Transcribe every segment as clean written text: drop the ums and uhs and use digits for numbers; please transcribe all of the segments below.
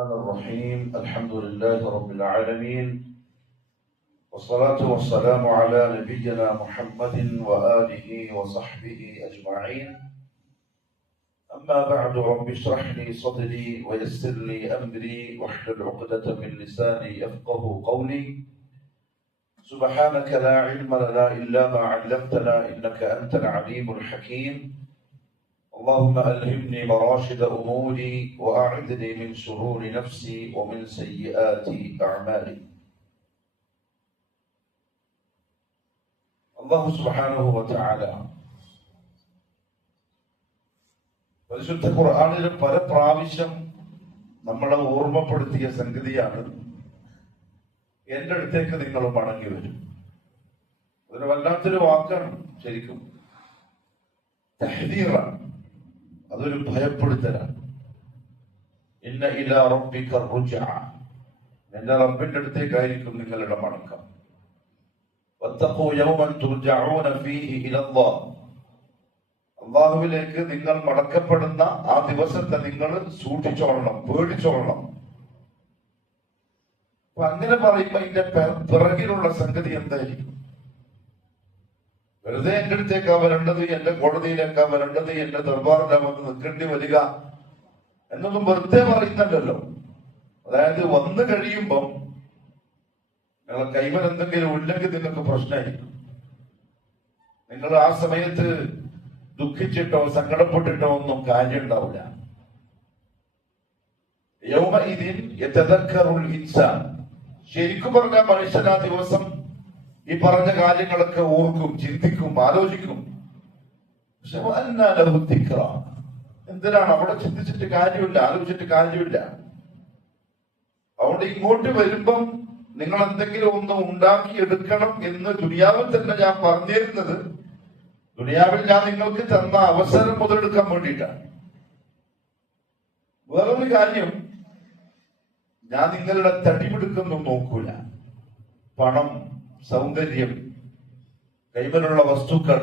الرحمن الرحيم. الحمد لله رب العالمين، والصلاة والسلام على نبينا محمد وآله وصحبه أجمعين. أما بعد، رب اشرح لي صدري ويسر لي أمري واحلل عقدة من لساني يفقه قولي. سبحانك لا علم لنا إلا ما علمتنا إنك أنت العليم الحكيم. اللهم ألهمني مراشد أموري وأعذني من شرور نفسي ومن سيئات أعمالي. അല്ലാഹു സുബ്ഹാനഹു വ തആല പരിശുദ്ധ ഖുർആനിൽ പല പ്രാവശ്യം നമ്മളെ ഓർമ്മപ്പെടുത്തിയ സംഗതിയാണ്, എൻ്റെ അടുത്തേക്ക് നിങ്ങൾ മടങ്ങി വരും. അതൊരു വല്ലാത്തൊരു വാക്കാണ്. ശരിക്കും തഹ്ദീറാണ്, അതൊരു ഭയപ്പെടുത്തലാണ്. ഇന്ന ഇലാ റബ്ബിക റുജ്അ, നിന്റെ റബ്ബിന്റെ അടുത്തേക്കായിരിക്കും നിങ്ങളുടെ മടക്കം. വത്തഖൂ യൗമൻ തുർജഊന ഫീഹി ഇലല്ലാഹ്, അല്ലാഹുവിലേക്ക് നിങ്ങൾ മടക്കപ്പെടുന്ന ആ ദിവസത്തെ നിങ്ങൾ സൂക്ഷിച്ചോളണം, പേടിച്ചോളണം. അപ്പൊ അങ്ങനെ പറയുമ്പോ ഇതിന്റെ പിറകിലുള്ള സംഗതി എന്തായിരിക്കും? വെറുതെ എന്റെ അടുത്തേക്കാ വരേണ്ടത്, എന്റെ കോടതിയിലേക്കാ വരേണ്ടത്, എന്റെ ദർബാറിലാ വന്ന് നിൽക്കേണ്ടി വരിക എന്നൊന്നും വെറുതെ പറയുന്നല്ലോ. അതായത് വന്നു കഴിയുമ്പം നിങ്ങളെ കൈമൽ എന്തെങ്കിലും ഉണ്ടെങ്കിൽ നിങ്ങൾക്ക് പ്രശ്നമായിരിക്കും. നിങ്ങൾ ആ സമയത്ത് ദുഃഖിച്ചിട്ടോ സങ്കടപ്പെട്ടിട്ടോ ഒന്നും കാര്യം ഉണ്ടാവില്ല. യൗമഇദിൻ യതദക്കറുൽ ഇൻസാൻ, ശരിക്കും പറഞ്ഞ മനുഷ്യൻ ആ ദിവസം ഈ പറഞ്ഞ കാര്യങ്ങളൊക്കെ ഓർക്കും, ചിന്തിക്കും, ആലോചിക്കും. പക്ഷെ എന്തിനാണ്? അവിടെ ചിന്തിച്ചിട്ട് കാര്യമില്ല, ആലോചിച്ചിട്ട് കാര്യമില്ല. അതുകൊണ്ട് ഇങ്ങോട്ട് വരുമ്പം നിങ്ങൾ എന്തെങ്കിലും ഒന്ന് ഉണ്ടാക്കിയെടുക്കണം എന്ന് ദുനിയാവിൽ തന്നെ ഞാൻ പറഞ്ഞിരുന്നത്, ദുനിയാവിൽ ഞാൻ നിങ്ങൾക്ക് തന്ന അവസരം മുതലെടുക്കാൻ വേണ്ടിയിട്ടാണ്. വേറൊരു കാര്യം, ഞാൻ നിങ്ങളുടെ തടിമെടുക്കൊന്നും നോക്കൂല. പണം, സൗന്ദര്യം, കൈമലുള്ള വസ്തുക്കൾ,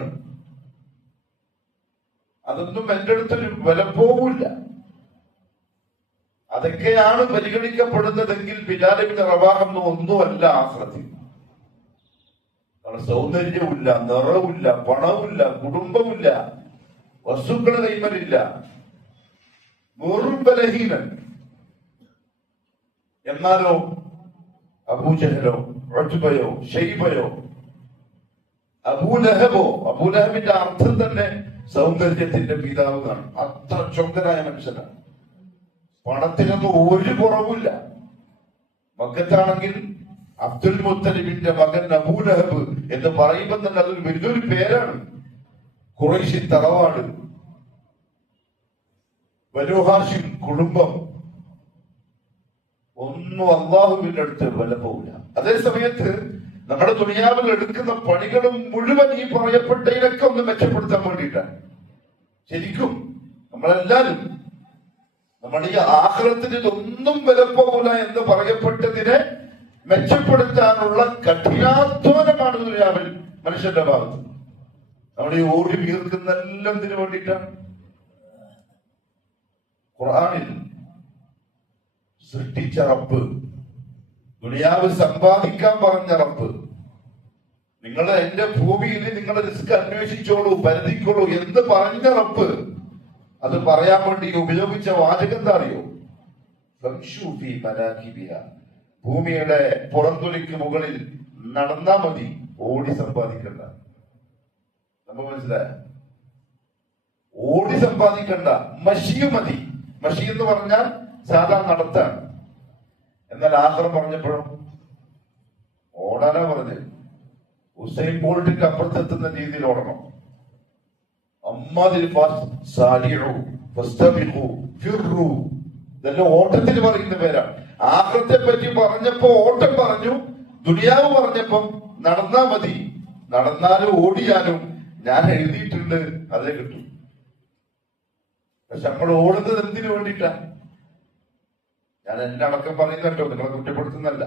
അതൊന്നും എന്റെ അടുത്തൊരു വില പോവില്ല. അതൊക്കെയാണ് പരിഗണിക്കപ്പെടുന്നതെങ്കിൽ ബിലാൽ ഇബ്നു റബാഹ് ഒന്നുമല്ല ആഖിറത്തിൽ. സൗന്ദര്യമില്ല, നിറവില്ല, പണമില്ല, കുടുംബമില്ല, വസ്തുക്കൾ കൈമലില്ല, വെറും ബലഹീനൻ. എന്നാലോ അബൂജഹലോ ഉത്ബയോ ഷൈബയോ അബൂലഹബോ, അബൂലഹബിന്റെ അർത്ഥം തന്നെ സൗന്ദര്യത്തിന്റെ പിതാവ് എന്നാണ്. അത്ര ചൊങ്കനായ മനുഷ്യനാണ്. പണത്തിനൊന്നും ഒരു കുറവില്ല. മക്കത്താണെങ്കിൽ അബ്ദുൽ മുത്തലിബിന്റെ മകൻ അബൂലഹബ് എന്ന് പറയുമ്പോൾ തന്നെ അതൊരു വലിയൊരു പേരാണ്. ഖുറൈശി തറവാട്, ബനൂ ഹാഷിം കുടുംബം, ഒന്നും അള്ളാഹുവിന്റെ അടുത്ത് വില പോവില്ല. അതേ സമയത്ത് നമ്മുടെ ദുനിയാവിൽ എടുക്കുന്ന പണികളും മുഴുവൻ ഈ പറയപ്പെട്ടതിനൊക്കെ ഒന്ന് മെച്ചപ്പെടുത്താൻ വേണ്ടിയിട്ടാണ്. ശരിക്കും നമ്മളെല്ലാരും നമ്മുടെ ഈ ആഖിറത്തിൽ ഇതൊന്നും വില പോകില്ല എന്ന് പറയപ്പെട്ടതിനെ മെച്ചപ്പെടുത്താനുള്ള കഠിനാധ്വാനമാണ് ദുനിയാവിൽ മനുഷ്യന്റെ ഭാഗത്ത്. നമ്മുടെ ഈ ഓടി വീർക്കുന്ന എല്ലാം ഇതിനു വേണ്ടിയിട്ടാണ്. ഖുർആനിൽ സൃഷ്ടിച്ച റബ്ബ്, ദുനിയാവ് സമ്പാദിക്കാൻ പറഞ്ഞ റബ്ബ്, നിങ്ങൾ എന്റെ ഭൂമിയിൽ നിങ്ങളെ റിസ്ക് അന്വേഷിച്ചോളൂ, പരതിക്കോളൂ എന്ന് പറഞ്ഞ റബ്ബ്, അത് പറയാൻ വേണ്ടി ഉപയോഗിച്ച വാചകം എന്താ അറിയോ? ഭൂമിയുടെ പുറന്തൊലിക്ക് മുകളിൽ നടന്നാ മതി, ഓടി സമ്പാദിക്കണ്ട. നമ്മൾ മനസ്സിലായ? ഓടി സമ്പാദിക്കണ്ട, മഷിയും മതി. മഷി എന്ന് പറഞ്ഞാൽ സാധാ നടത്താണ്. എന്നാൽ ആഖിറം പറഞ്ഞപ്പോഴും ഓടാനാ പറഞ്ഞത്. ഉസൈൻ ബോൾട്ടിന്റെ അപ്പുറത്തെത്തുന്ന രീതിയിൽ ഓടണം. അമ്മാതിരി ഇതെല്ലാം ഓട്ടത്തിൽ പറയുന്ന പേരാണ്. ആഖിറത്തെ പറ്റി പറഞ്ഞപ്പോ ഓട്ടം പറഞ്ഞു, ദുനിയാവ് പറഞ്ഞപ്പം നടന്നാ മതി. നടന്നാലും ഓടിയാലും ഞാൻ എഴുതിയിട്ടുണ്ട്, അതേ കിട്ടും. പക്ഷെ നമ്മൾ ഓടുന്നത് എന്തിനു വേണ്ടിയിട്ടാ? ഞാൻ എന്നെ അടക്കം പറയുന്നല്ലോ, നിങ്ങളെ കുറ്റപ്പെടുത്തുന്നല്ല.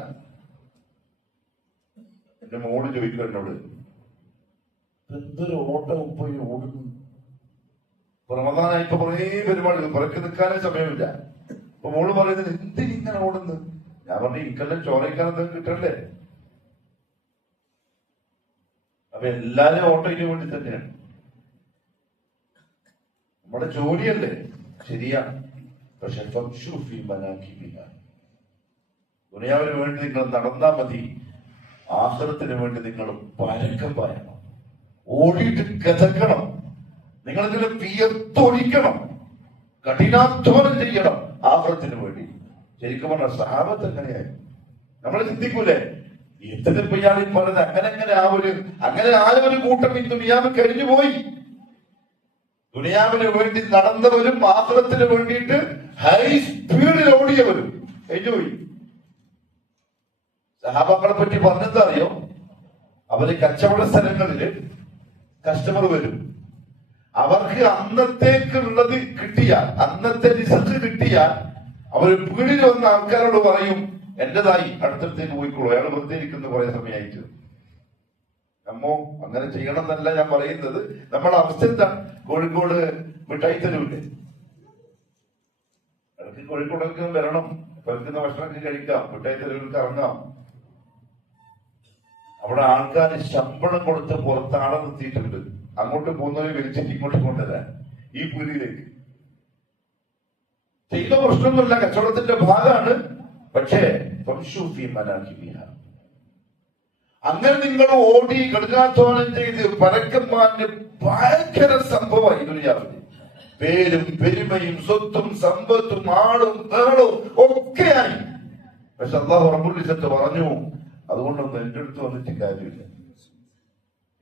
എന്റെ മോള് ചോദിക്കും എന്നോട്, എന്തൊരു ഓട്ടം പോയി ഓടുന്നു. റമദാനായി ഇപ്പൊ കുറേ പരിപാടികൾ, പുറക്ക് നിൽക്കാനേ സമയമില്ല. അപ്പൊ മോള് പറയുന്നത് എന്തിനിങ്ങനെ ഓടുന്നു? ഞാൻ പറഞ്ഞു ഇക്കെല്ലാം ചോറയ്ക്കാനൊന്നും കിട്ടണ്ടേ. അപ്പൊ എല്ലാരും ഓട്ടോയ്ക്ക് വേണ്ടി തന്നെയാണ്. നമ്മുടെ ജോലിയല്ലേ, ശരിയാണ്. പക്ഷെ ദുനിയാവിന് വേണ്ടി നിങ്ങൾ നടന്നാ മതി, ആഖിറത്തിന് വേണ്ടി നിങ്ങൾ പരക്കം പായണം, ഓടിയിട്ട് കഥക്കണം, നിങ്ങളിതിനെ വിയർത്തൊഴിക്കണം, കഠിനാധ്വാനം ചെയ്യണം ആഖിറത്തിന് വേണ്ടി. ശരിക്കും പറഞ്ഞ സഹാബത്ത് എങ്ങനെയായി നമ്മൾ ചിന്തിക്കൂലേ, എന്തിനിപ്പോ ഇയാൾ പറഞ്ഞത് അങ്ങനെ ആയ ഒരു കൂട്ടം ഈ ദുനിയാവ് കഴിഞ്ഞു പോയി. ദുനിയാവിന് വേണ്ടി നടന്നവരും ആഖിറത്തിന് വേണ്ടിയിട്ട് ഹൈ സ്പീഡിൽ ഓടിയവരും കഴിഞ്ഞുപോയി. സഹാബാക്കളെ പറ്റി പറഞ്ഞെന്താ അറിയോ? അവര് കച്ചവട സ്ഥലങ്ങളില് കസ്റ്റമർ വരും, അവർക്ക് അന്നത്തേക്കുള്ളത് കിട്ടിയാൽ, അന്നത്തെ റിസൾട്ട് കിട്ടിയാൽ അവര് വീടിൽ വന്ന ആൾക്കാരോട് പറയും എന്റേതായി, അടുത്തടുത്തേക്ക് പോയിക്കോളൂ, അയാൾ വെറുതെ ഇരിക്കുന്ന കുറെ സമയമായിട്ട്. നമ്മോ അങ്ങനെ ചെയ്യണം എന്നല്ല ഞാൻ പറയുന്നത്. നമ്മുടെ അവസ്ഥ എന്താ? കോഴിക്കോട് മിഠായി തരൂല്ലേ, ഇടയ്ക്ക് കോഴിക്കോടൊക്കെ വരണം, പരക്കുന്ന ഭക്ഷണമൊക്കെ കഴിക്കാം, മിഠായി തരൂർക്ക് ഇറങ്ങാം. അവിടെ ആൾക്കാർ ശമ്പളം കൊടുത്ത് പുറത്ത് ആളെ നിർത്തിയിട്ടുണ്ട്, അങ്ങോട്ട് പോകുന്നവരെ വിളിച്ചിട്ട് ഇങ്ങോട്ട് കൊണ്ടുവരാൻ ഈ പീടിയിലേക്ക്. ചെയ്ത പ്രശ്നമൊന്നുമില്ല, കച്ചവടത്തിന്റെ ഭാഗമാണ്. പക്ഷേ അങ്ങനെ നിങ്ങൾ ഓടി കഠിനാധ്വാനം ചെയ്ത് പരക്കന്മാരുടെ ഭയങ്കര സംഭവമായി ദുനിയാവിൽ. പേരും പെരുമയും സ്വത്തും സമ്പത്തും ആളും വേളും ഒക്കെയായി. പക്ഷെ അല്ലാഹു റബ്ബുൽ ഇസ്സത്ത് പറഞ്ഞു, അതുകൊണ്ടൊന്നും എന്റെ അടുത്ത് വന്നിട്ട് കാര്യമില്ല,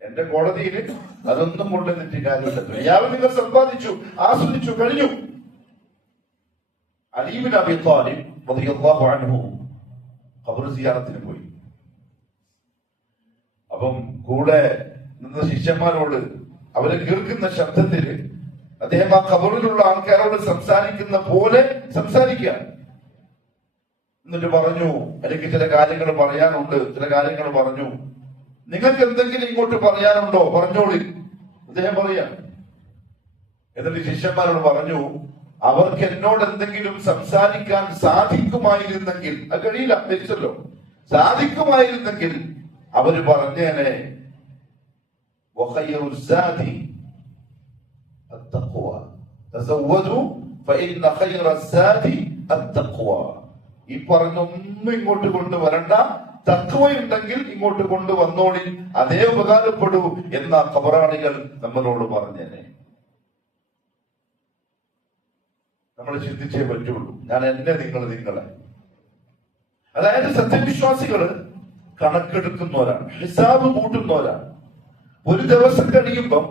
എന്റെ കോടതിയിൽ അതൊന്നും കൊണ്ടുവന്നിട്ട് കാര്യമില്ല. ദുനിയാവിൽ നിങ്ങൾ സമ്പാദിച്ചു, ആസ്വദിച്ചു, കഴിഞ്ഞു. അലി ഇബ്നു അബീ ത്വാലിബ് റളിയല്ലാഹു അൻഹു ഖബർ സിയാറത്തിന് പോയി. അപ്പം കൂടെ നിന്ന ശിഷ്യന്മാരോട് അവരെ കേൾക്കുന്ന ശബ്ദത്തില് അദ്ദേഹം ആ ഖബറിലുള്ള ആൾക്കാരോട് സംസാരിക്കുന്ന പോലെ സംസാരിക്കുക. എന്നിട്ട് പറഞ്ഞു, എനിക്ക് ചില കാര്യങ്ങൾ പറയാനുണ്ട്, ചില കാര്യങ്ങൾ പറഞ്ഞു, നിങ്ങൾക്ക് എന്തെങ്കിലും ഇങ്ങോട്ട് പറയാനുണ്ടോ പറഞ്ഞോളി. അദ്ദേഹം പറയാം. എന്നിട്ട് ശിഷ്യന്മാരോട് പറഞ്ഞു, അവർക്ക് എന്നോട് എന്തെങ്കിലും സംസാരിക്കാൻ സാധിക്കുമായിരുന്നെങ്കിൽ, അത് കഴിയില്ല, മരിച്ചല്ലോ, സാധിക്കുമായിരുന്നെങ്കിൽ അവര് പറഞ്ഞേനെ ഈ പറഞ്ഞൊന്നും ഇങ്ങോട്ട് കൊണ്ടുവരണ്ട, തഖ്വയുണ്ടെങ്കിൽ ഇങ്ങോട്ട് കൊണ്ടുവന്നോളി, അതേ ഉപകാരപ്പെടൂ എന്ന ഖബറാണികൾ നമ്മളോട് പറഞ്ഞേനെ. നമ്മൾ ചിന്തിച്ചേ പറ്റുള്ളൂ. ഞാൻ എന്നെ, നിങ്ങളെ. അതായത് സത്യവിശ്വാസികള് കണക്കെടുക്കുന്നവരാണ്, ഹിസാബ് കൂട്ടുന്നവരാണ്. ഒരു ദിവസം കഴിയുമ്പം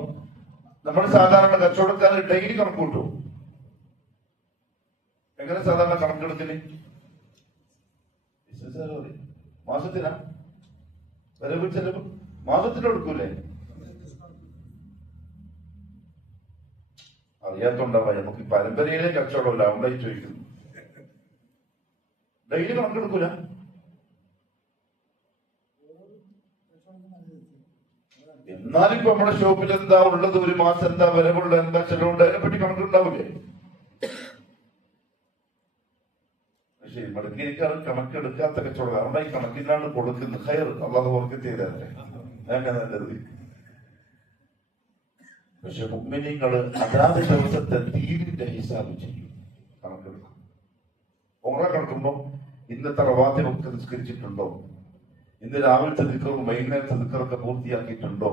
നമ്മൾ സാധാരണ കച്ചവടക്കാരൻ ഡെയിലി കണക്ക് കൂട്ടും. എങ്ങനെ സാധാരണ കണക്കെടുക്കല്? മാസത്തിനാ വരവ് ചെലവ് മാസത്തിനെടുക്കൂലേ? അറിയാത്തോണ്ടാവാ, നമുക്ക് പരമ്പരയിലെ കച്ചവടമല്ല, അതുകൊണ്ടായി ചോദിക്കുന്നു. ഡെയിലി കണക്കെടുക്കൂല. എന്നാലിപ്പോ നമ്മുടെ ഷോപ്പിൽ എന്താ ഉള്ളത്, ഒരു മാസം എന്താ വരവുള്ള, എന്താ ചെലവുണ്ട്, അതിനെപ്പറ്റി കണക്കുണ്ടാവൂലേ? പക്ഷേ മടക്കിയിരിക്കാറ് കണക്കെടുക്കാത്ത കച്ചവടം, കാരണം ഈ കണക്കിനാണ് കൊടുക്കുന്നത്. ഹയർ അല്ലാഹു ബർക്കത്ത് ചെയ്തല്ലേ, അങ്ങനെ നല്ലത്. പക്ഷെ മുഅ്മിനീങ്ങള് അതാത് ദിവസത്തെ ദീനിന്റെ ഹിസാബ് ചെയ്യും, കണക്കെടുക്കും. ഉംറ കണക്കുമ്പോ ഇന്നത്തെ റവാത്തിബൊക്കെ നിസ്കരിച്ചിട്ടുണ്ടോ, ഇന്ന് രാവിലത്തെ ദിക്റും വൈകുന്നേരത്തെ ദിക്റൊക്കെ പൂർത്തിയാക്കിയിട്ടുണ്ടോ,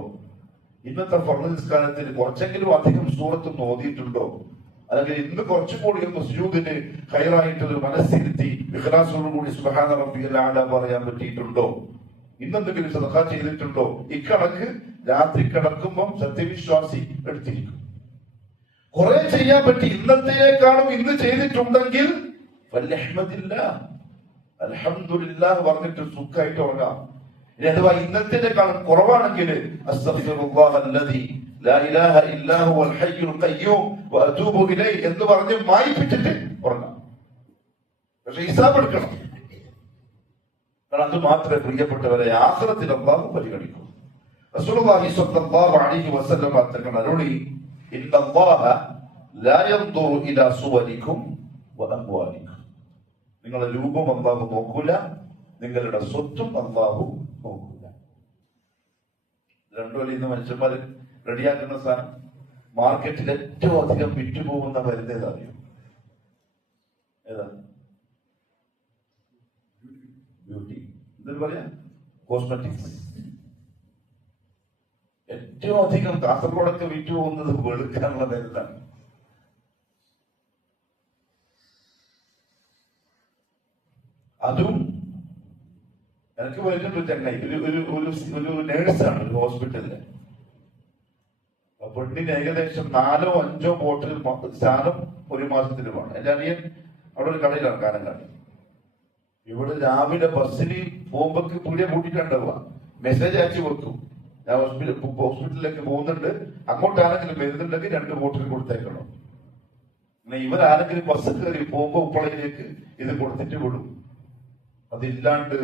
ഇന്നത്തെ ഫർള് നിസ്കാരത്തിൽ കുറച്ചെങ്കിലും അധികം സൂറത്തും ഓതിയിട്ടുണ്ടോ, അല്ലെങ്കിൽ ഇന്ന് കുറച്ചും കൂടി ഒന്ന് സുജൂദിന് ഖൈറായിട്ടൊരു മനസ്സിരുത്തി ഇഖ്ലാസോടുകൂടി സുബ്ഹാന റബ്ബിയൽ അഅല പറയാൻ പറ്റിയിട്ടുണ്ടോ, ഇന്നെന്തെങ്കിലും സദഖ ചെയ്തിട്ടുണ്ടോ? ഇക്കണക്ക് രാത്രി കിടക്കുമ്പം സത്യവിശ്വാസി എടുത്തിരിക്കും. കുറെ ചെയ്യാൻ പറ്റി, ഇന്നത്തേക്കാളും ഇന്ന് ചെയ്തിട്ടുണ്ടെങ്കിൽ അൽഹംദുലില്ലാഹ് പറഞ്ഞിട്ട് സുഖമായിട്ട് ഉറങ്ങാം. ഇനി അഥവാ ഇന്നത്തേക്കാളും കുറവാണെങ്കിൽ അസ്തഗ്ഫിറുല്ലാഹല്ലദീ ലാ ഇലാഹ ഇല്ലാ ഹുവൽ ഹയ്യുൽ ഖയ്യൂം വഅതൂബു ഇലൈഹി എന്ന് പറഞ്ഞ് മായിപ്പിച്ചിട്ട് ഉറങ്ങാം. പക്ഷെ ഹിസാബ് എടുക്കണം. കാരണം അത് മാത്രമേ പ്രിയപ്പെട്ടവരെ ആഖിറത്തിൽ അല്ലാഹു പരിഗണിക്കൂ. റസൂലുള്ളാഹി സ്വല്ലല്ലാഹു അലൈഹി വസല്ലം തങ്ങൾ അരുളി, ഇന്നല്ലാഹ ലാ യൻദുറു ഇലാ സുവരിക്കും വഅംവാലിക്കും. നിങ്ങളുടെ രൂപം അല്ലാഹു നോക്കൂല, നിങ്ങളുടെ സ്വത്തും അല്ലാഹു നോക്കൂല. രണ്ടു വലിയ മനുഷ്യന്മാർ റെഡിയാക്കുന്ന സാധനം മാർക്കറ്റിൽ ഏറ്റവും അധികം വിറ്റുപോകുന്ന മരുന്ന് ഏതാ അറിയോ? ഏതാ? ബ്യൂട്ടി, എന്തൊരു പറയാ, കോസ്മെറ്റിക്സ്. ഏറ്റവും അധികം കാസർഗോഡൊക്കെ വിറ്റുപോകുന്നത് വെളുക്കാനുള്ള മരുന്നാണ്. അതും എനിക്ക് വരുന്നുണ്ട് ചെന്നൈ, ഒരു നേഴ്സാണ് ഒരു ഹോസ്പിറ്റലില്. പെണ്ണിന് ഏകദേശം 4-5 ബോട്ടിൽ സാധനം ഒരു മാസത്തിന് വേണം. എന്റെ അനിയൻ അവിടെ ഒരു കടയിലാണ് കാനങ്ങാടി. ഇവിടെ രാവിലെ ബസ്സിന് പോകുമ്പോക്ക് പീടിയ പൂട്ടിട്ടുണ്ടാവുക, മെസ്സേജ് അയച്ചു കൊടുക്കും, ഞാൻ ഹോസ്പിറ്റലിലേക്ക് പോകുന്നുണ്ട്, അങ്ങോട്ടാണെങ്കിലും വരുന്നുണ്ടെങ്കിൽ 2 ബോട്ടിൽ കൊടുത്തേക്കണം. ഇവരാരെങ്കിലും ബസ് കയറി പോകുമ്പോ ഉപ്പളയിലേക്ക് ഇത് കൊടുത്തിട്ട് വിടും. അതില്ലാണ്ട്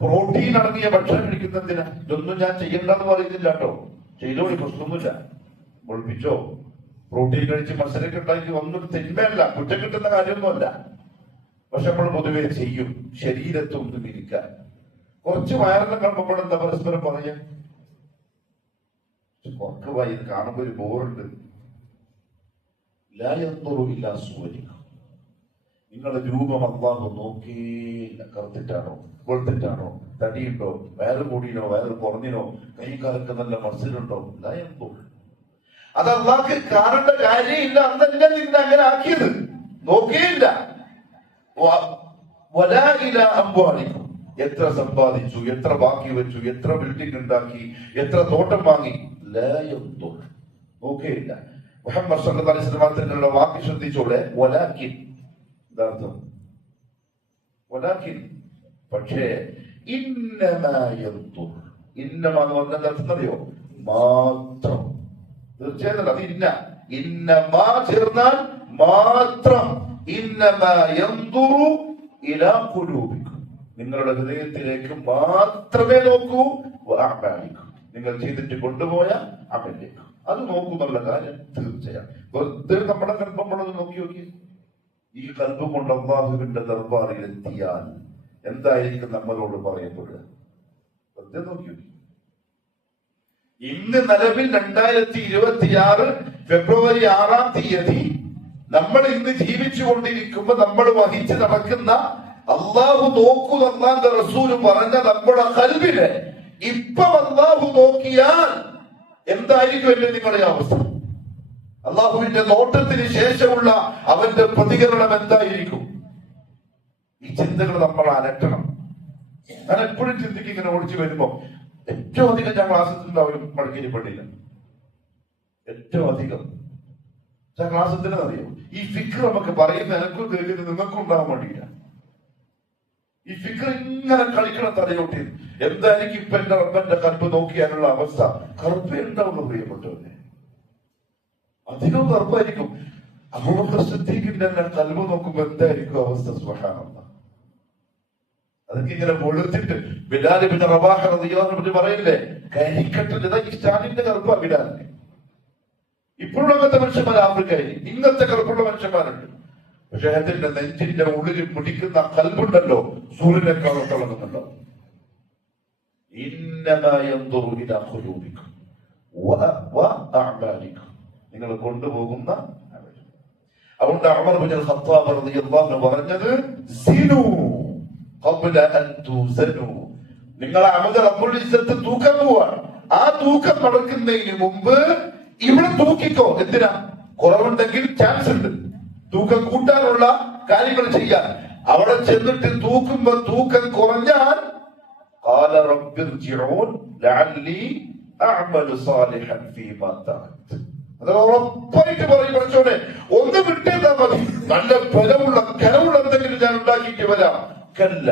പ്രോട്ടീൻ അടങ്ങിയ ഭക്ഷണം കഴിക്കുന്നതിന് ഇതൊന്നും ഞാൻ ചെയ്യണ്ടെന്ന് പറയുന്നില്ല കേട്ടോ, ചെയ്തോ, പ്രശ്നമൊന്നുമില്ല. ഒളിപ്പിച്ചോ, പ്രോട്ടീൻ കഴിച്ച് മത്സരമൊക്കെ ഉണ്ടാക്കി ഒന്നും തിന്മയല്ല, കുറ്റം കിട്ടുന്ന കാര്യമൊന്നുമല്ല. പക്ഷെ നമ്മൾ പൊതുവെ ചെയ്യും ശരീരത്തൊന്നും ഇരിക്കാൻ. കുറച്ച് വയറെല്ലാം കാണുമ്പോൾ എന്താ പരസ്പരം പറയാ, കുറക്കുമായി ഇത് കാണുമ്പോ ഒരു ബോറുണ്ട്. ലായൊന്നുമില്ല സൂര്യനും. നിങ്ങളുടെ രൂപം അല്ലാഹു നോക്കിയില്ല. കറുത്തിട്ടാണോ, വെളുത്തിട്ടാണോ, തടിയുണ്ടോ, വയറ് കൂടിയോ, വയറ് കുറഞ്ഞിനോ, കൈ കാലൊക്കെ നല്ല മസിലുണ്ടോ, ലായെന്തോ. അത് അല്ലാഹ്ക്ക് കാണേണ്ട കാര്യമില്ല. അന്നല്ല നിന്നെ അങ്ങനെ ആക്കിയത്, നോക്കിയില്ല. അംവാലിക്കും, എത്ര സമ്പാദിച്ചു, എത്ര ബാക്കി വെച്ചു, എത്ര ബിൽഡിംഗ് ഉണ്ടാക്കി, എത്ര തോട്ടം വാങ്ങി, ലായെന്തോ, നോക്കിയില്ല. മുഹമ്മദ് സല്ലല്ലാഹു അലൈഹി വസല്ലം തങ്ങളുടെ വാക്ക് ശ്രദ്ധിച്ചോളെ, വലാകിൻ, പക്ഷേ ഇന്നമെന്ന് പറഞ്ഞാൽ അർത്ഥമറിയോ? മാത്രം. തീർച്ചയായിട്ടും അത് ഇന്നമാ ചേർന്നാൽ മാത്രം. നിങ്ങളുടെ ഹൃദയത്തിലേക്ക് മാത്രമേ നോക്കൂ. നിങ്ങൾ ചെയ്തിട്ട് കൊണ്ടുപോയ അമലിലേക്ക് അത് നോക്കുന്നുള്ള കാര്യം തീർച്ചയാണ്. വെറുതെ നമ്മുടെ കൽപ്പങ്ങളൊന്ന് നോക്കി. ഈ കൽബ് കൊണ്ട് അല്ലാഹുവിന്റെ ദർബാറിൽ എത്തിയാൽ എന്തായിരിക്കും നമ്മളോട് പറയപ്പെടുക? വെറുതെ നോക്കി. ഇന്ന് നിലവിൽ 2026 ഫെബ്രുവരി 6-ാം തീയതി നമ്മൾ ഇന്ന് ജീവിച്ചു കൊണ്ടിരിക്കുമ്പോ നമ്മൾ വഹിച്ച് നടക്കുന്ന അല്ലാഹു നോക്കൂ അല്ലാഹുവിന്റെ റസൂൽ പറഞ്ഞ നമ്മുടെ കൽബിനെ ഇപ്പം അല്ലാഹു നോക്കിയാൽ എന്തായിരിക്കും എന്റെ നിങ്ങളുടെ അവസ്ഥ? അള്ളാഹുവിന്റെ നോട്ടത്തിന് ശേഷമുള്ള അവന്റെ പ്രതികരണം എന്തായിരിക്കും? ഈ ചിന്തകൾ നമ്മൾ അലട്ടണം. ഞാൻ എപ്പോഴും ചിന്തിക്കും, ഇങ്ങനെ ഓടിച്ചു വരുമ്പോ ഏറ്റവും അധികം ഞാൻ ക്ലാസ്സിലുണ്ടാവും മടക്കിരിപ്പെട്ടില്ല. ഏറ്റവും അധികം ഞാൻ ക്ലാസ്സിൽ അറിയോ, ഈ ഫിക്ർ നമുക്ക് പറയുന്ന എനക്കും കേൾക്കുന്ന നിങ്ങൾക്കും ഉണ്ടാവാൻ വേണ്ടിയില്ല. ഈ ഫിക്ർ ഇങ്ങനെ കളിക്കണം തലയോട്ടി. എന്തായിരിക്കും ഇപ്പൊ എന്റെ റബ്ബന്റെ കൽബ് നോക്കിയാലുള്ള അവസ്ഥ? കറുപ്പേ ഉണ്ടാവുന്ന പ്രിയപ്പെട്ടവരെ, അധികം കറുപ്പായിരിക്കും. അബൂബക്കർ സിദ്ദീഖിന്റെ കൽബ് നോക്കുമ്പോ എന്തായിരിക്കും അവസ്ഥ? സുബ്ഹാനല്ലാഹ്. അതൊക്കെ ഇങ്ങനെ വെളുത്തിട്ട് ബിലാൽ ഇബ്നു റബാഹ റളിയല്ലാഹു അൻഹു പറയില്ലേ, കരിക്കട്ടിൽ ഈ സ്റ്റാലിന്റെ കറുപ്പാ ബിലാലിന്. ഇപ്പോഴും അങ്ങനത്തെ മനുഷ്യന്മാർ ആഫ്രിക്കയിൽ ഇങ്ങനത്തെ കറുപ്പുള്ള മനുഷ്യന്മാരുണ്ട്. പക്ഷെ അതിന്റെ നെഞ്ചിന്റെ ഉള്ളിൽ പിടിക്കുന്ന കൽബുണ്ടല്ലോ, സൂര്യനേക്കാളും തിളങ്ങുന്നുണ്ടോ. നിങ്ങൾ കൊണ്ടുപോകുന്ന അതുകൊണ്ട് ഉമർ ഇബ്നുൽ ഖത്താബ് റളിയല്ലാഹു അൻഹു പറഞ്ഞത്, സിനു ഖബ്ല അൻ തുസനു. നിങ്ങൾ അമൽ റബ്ബുൽ ഇസ്സത്ത് തൂക്കാൻ പോവാണ്. ആ തൂക്കം നടക്കുന്നതിന് മുമ്പ് ഇവിടെ തൂക്കിക്കോ. എന്തിനാ? കുറവുണ്ടെങ്കിൽ ചാൻസ് ഉണ്ട് തൂക്കം കൂട്ടാനുള്ള കാര്യങ്ങൾ ചെയ്യാൻ. അവിടെ ചെന്നിട്ട് തൂക്കുമ്പോ തൂക്കം കുറഞ്ഞാൽ ഖാല റബ്ബിർജിഊൻ ലഅല്ലി അഅമലു സാലിഹൻ ഫീമാ തറക്ത്. അത് ഉറപ്പായിട്ട് പറയും, പഠിച്ചോനെ ഒന്ന് വിട്ടേതാ മതി, നല്ല ബലമുള്ള കനമുള്ള എന്തെങ്കിലും ഞാൻ ഉണ്ടാക്കിയിട്ട് വരാം. കല്ല,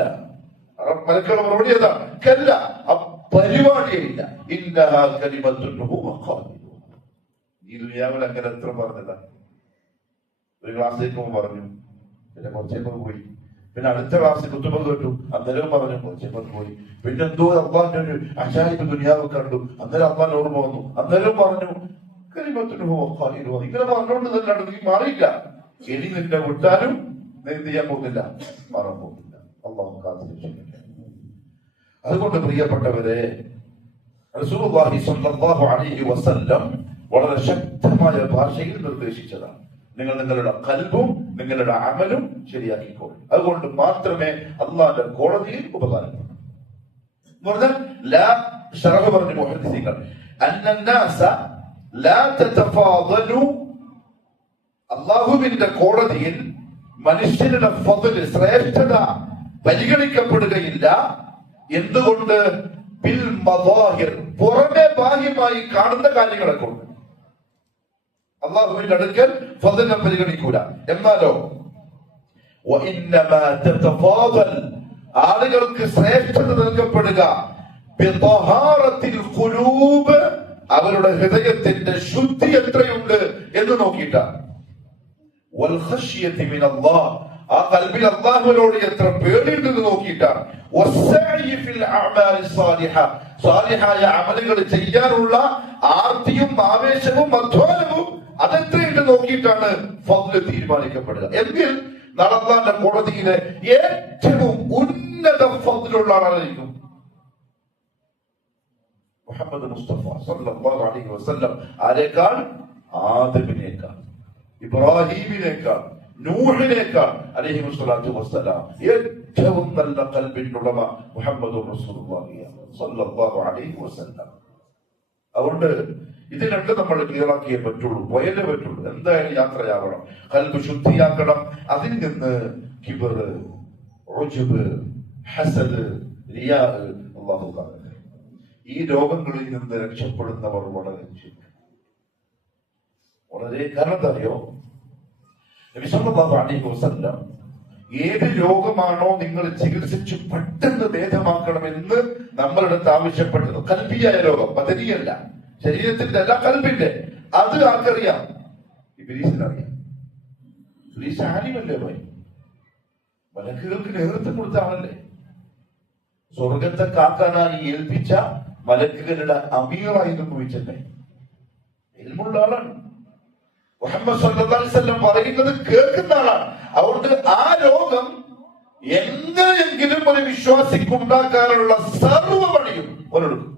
മലക്കളുടെ മറുപടി ഏതാ? കല്ല, ആ പരിപാടിയില്ല. ഇന്നഹാ കലിമത്തുൻ ഹുവ ഖാലിദു. ഈ ദുനിയാവിൽ അങ്ങനെ എത്ര പറഞ്ഞതാ. ഒരു ക്ലാസ്സിലേക്ക് പറഞ്ഞു, പിന്നെ കുറച്ചേപ്പം പോയി. പിന്നെ അടുത്ത ക്ലാസ്സിൽ കുത്തുബ കേട്ടു, അന്നേരം പറഞ്ഞു, കുറച്ചേപ്പം പോയി. പിന്നെ എന്തോ അള്ളാന്റെ ഒരു അജായിബ് ദുനിയാവ് കണ്ടു, അന്നേരം അള്ളാൻ ഓർമ്മ വന്നു, അന്നേരം പറഞ്ഞു കലിമത്തുൻ ഹുവ ഖാലിദു. ഇങ്ങനെ പറഞ്ഞുകൊണ്ട് തന്നെ നീ മാറിയില്ല. ഇനി നിന്നെ വിട്ടാലും നീ എന്ത് ചെയ്യാൻ പോകുന്നില്ല, മാറാൻ പോകുന്നില്ല. അള്ളാഹു കാത്തിരിക്കട്ടെ. അതുകൊണ്ട് പ്രിയപ്പെട്ടവരെ, റസൂലുള്ളാഹി സ്വല്ലല്ലാഹു അലൈഹി വസല്ലം വളരെ ശക്തമായ ഭാഷയിൽ നിർദ്ദേശിച്ചതാണ്, നിങ്ങൾ നിങ്ങളുടെ ഖൽബും നിങ്ങളുടെ അമലും ശരിയാക്കിക്കോളൂ. അതുകൊണ്ട് മാത്രമേ അള്ളാഹുവിന്റെ കോടതിയിൽ ഉപകാരപ്പെടും. എന്ന് പറഞ്ഞാൽ ശറഹ് പറഞ്ഞു മുഹദ്ദിസീങ്ങൾ, അന്നന്നാസ ലാ തതഫാദലു, അള്ളാഹുവിന്റെ കോടതിയിൽ മനുഷ്യരുടെ ഫദ്ല്, ശ്രേഷ്ഠത പരിഗണിക്കപ്പെടുകയില്ല. എന്തുകൊണ്ട്? ബിൽ മദാഹിർ, പുറമെ ബാഹ്യമായി കാണുന്ന കാര്യങ്ങളെ കൊണ്ട് അള്ളാഹുവിന്റെ അടുക്കൽ ഫദ്ലിനെ പരിഗണിക്കൂല. എന്നാലോ വഇന്നമാ തതഫാദൽ, ആളുകൾക്ക് ശ്രേഷ്ഠത നൽകപ്പെടുക ബിതഹാറത്തിൽ ഖുലൂബ്, അവരുടെ ഹൃദയത്തിന്റെ ശുദ്ധി എത്രയുണ്ട് എന്ന് നോക്കിയിട്ടാണ്. വൽ ഖശ്യതി മിനല്ലാഹ്, ആ ഖൽബിൽ അല്ലാഹുവിനോട് എത്ര പേടിയുണ്ടെന്ന് നോക്കിയിട്ടാണ്. വസ്സഅയി ഫിൽ അഅമാലി സ്വാലിഹ, സ്വാലിഹായ അമലുകൾ ചെയ്യാനുള്ള ആർത്തിയും ആവേശവും അധ്വാനവും അതെത്രയുണ്ട് നോക്കിയിട്ടാണ് ഫദ്ല് തീരുമാനിക്കപ്പെടുക. എങ്കിൽ അല്ലാഹുവിന്റെ കോടതിയിലെ ഏറ്റവും ഉന്നത ഫദ്ലുള്ള ആളായിരിക്കും മുഹമ്മദ് മുസ്തഫ സല്ലല്ലാഹു അലൈഹി വസല്ലം. ആരേക്കാൾ? ആദമിനേക്കാൾ, ഇബ്രാഹീമിനേക്കാൾ, നൂഹിനേക്കാൾ അലൈഹി സ്വലാത്തു വസ്സലാം. ഏറ്റവും നല്ല ഖൽബിന്റെ ഉടമ മുഹമ്മദ് റസൂലുള്ളാഹി സല്ലല്ലാഹു അലൈഹി വസല്ലം. അതുകൊണ്ട് ഇത് രണ്ടും നമ്മൾ ക്ലിയർ ആക്കിയേ പറ്റുള്ളൂ, പോയേ പറ്റുള്ളൂ. എന്തായാലും യാത്രയാവണം, ഖൽബ് ശുദ്ധിയാക്കണം. അതിൽ നിന്ന് കിബർ, ഉജ്ബ്, ഹസദ്, റിയാ, അല്ലാഹു തആല ഈ രോഗങ്ങളിൽ നിന്ന് രക്ഷപ്പെടുന്നവർ വളരെ കാരണം എന്താ അറിയോ? നബി സല്ലല്ലാഹു അലൈഹി വസല്ലം ഏത് രോഗമാണോ നിങ്ങൾ ചികിത്സിച്ച് പെട്ടെന്ന് ഭേദമാക്കണമെന്ന് നമ്മളടുത്ത് ആവശ്യപ്പെട്ടത്, കൽബിയായ രോഗം, ബദനിയല്ല, ശരീരത്തിന്റെ അല്ല, കൽബിന്റെ, അത് ആർക്കറിയാം? ഇബ്ലീസിനറിയാം. ഇബ്ലീസ് ആലിമല്ലേ പോയി, മലക്കുകൾക്ക് നേതൃത്വം കൊടുത്ത ആളല്ലേ, സ്വർഗത്തെ കാക്കാനായി ഏൽപ്പിച്ച മലക്കുകളുടെ അമീറായിരുന്നു വിളിച്ചല്ലേ, ഇൽമുള്ള ആളാണ്. മുഹമ്മദ് സല്ലല്ലാഹു അലൈഹി വസല്ലം പറയുന്നത് കേൾക്കുന്ന ആളാണ്. അതുകൊണ്ട് ആ രോഗം എങ്ങനെയെങ്കിലും ഒരു വിശ്വാസിക്കുണ്ടാക്കാനുള്ള സർവ്വ പണിയും ഒരെടുക്കും.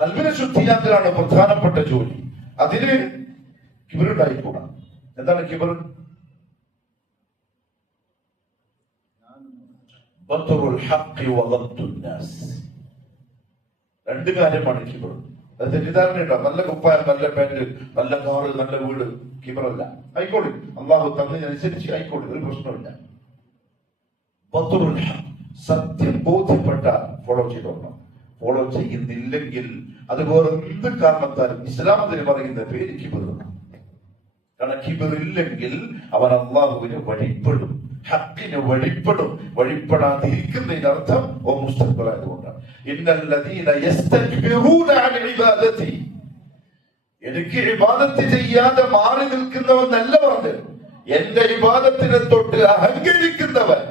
കൽബിനെ ശുദ്ധിയാക്കലാണ് പ്രധാനപ്പെട്ട ജോലി. അതിന് കിബറുണ്ടായിക്കൂടാ. എന്താണ് കിബർ? രണ്ട് കാര്യമാണ് കിബർ. അത് തെറ്റിദ്ധാരണയുണ്ടോ? നല്ല കുപ്പായം, നല്ല പാന്റ്, നല്ല കാറ്, നല്ല വീട് കിബറല്ല. ആയിക്കോട്ടെ, അള്ളാഹു തന്നതിനനുസരിച്ച് ആയിക്കോട്ടെ, ഒരു പ്രശ്നമില്ല. സത്യം ബോധ്യപ്പെട്ട ഫോളോ ചെയ്തോളണം. ഫോളോ ചെയ്യുന്നില്ലെങ്കിൽ അത് വേറെ എന്ത് കാരണത്താലും ഇസ്ലാം അതിന് പറയുന്ന പേര് കിബറാണ്. കാരണം കിബറില്ലെങ്കിൽ അവൻ അള്ളാഹുവിന് വഴിപ്പെടും, ഹക്കിന് വഴിപ്പെടും. വഴിപ്പെടാതിരിക്കുന്നതിനർത്ഥം ഓ മുസ്തഖ്ബറായതുകൊണ്ടാണ്. ഇന്നല്ലദീന യസ്തക്ബിറൂന അൻ ഇബാദതി, എനിക്ക് ഇബാദത്ത് ചെയ്യാതെ മാറി നിൽക്കുന്നവൻ നല്ല പറഞ്ഞത്, എന്റെ ഇബാദത്തിനെ തൊട്ട് അഹങ്കരിക്കുന്നവൻ,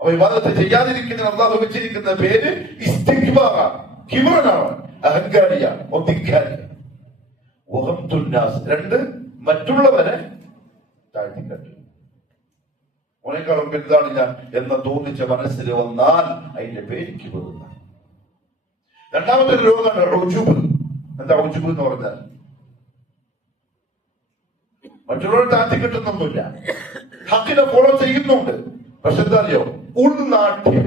അവ ഇബാദത്ത് ചെയ്യാതിരിക്കുന്ന അള്ളാഹു വെച്ചിരിക്കുന്ന പേര് ഇസ്തിക്ബാറാണ്, കിബറനാണ്, അഹങ്കാരിയാണ്, ഒത്തിക്കാരിയാണ്. വഹംതുന്നാസ്, രണ്ട് മറ്റുള്ളവരെ താഴ്ത്തിക്കട്ടു, ഓനേക്കാളും വലുതാണ് ഞാൻ എന്ന് തോന്നിച്ച മനസ്സിൽ വന്നാൽ അതിന്റെ പേര് കിബറാണ്. രണ്ടാമത്തെ രോഗമാണ് ഉജ്ബ്. എന്താ ഉജ്ബ് എന്ന് പറഞ്ഞാൽ? മറ്റുള്ളവരെ താഴ്ത്തി കിട്ടുന്നൊന്നുമില്ല, ഹക്കിനെ ഫോളോ ചെയ്യുന്നുണ്ട്, പക്ഷെ എന്താ അറിയോ? ഉൾനാട്യം.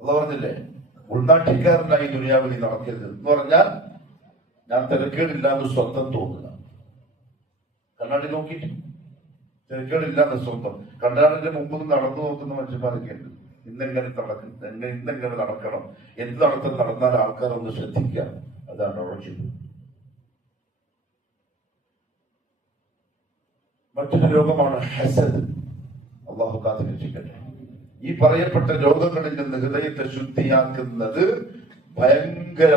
അള്ളാഹു പറഞ്ഞില്ലേ, ഉൾനാട്ടിക്കാരനായി ദുനിയാവിൽ നടക്കരുത് എന്ന് പറഞ്ഞാൽ ഞാൻ തിരക്കേടില്ലാന്ന് സ്വന്തം തോന്നുക. കണ്ണാടി നോക്കിയിട്ട് തിരക്കേടില്ലാന്ന് സ്വന്തം. കണ്ണാടിന്റെ മുമ്പ് നടന്നു നോക്കുന്ന മനുഷ്യന്മാരൊക്കെ ഉണ്ട്. ഇന്നെങ്ങനെ നടക്കും, ഇന്നെങ്ങനെ നടക്കണം, എന്ത് നടന്നാൽ ആൾക്കാർ ഒന്ന് ശ്രദ്ധിക്കുക. അതാണ് ഉറച്ചത്. മറ്റൊരു രോഗമാണ് ഹസദ്. അള്ളാഹു കാത്തിരക്ഷിക്കട്ടെ. ഈ പറയപ്പെട്ട രോഗങ്ങളിൽ നിന്ന് ഹൃദയത്തെ ശുദ്ധിയാക്കുന്നത് ഭയങ്കര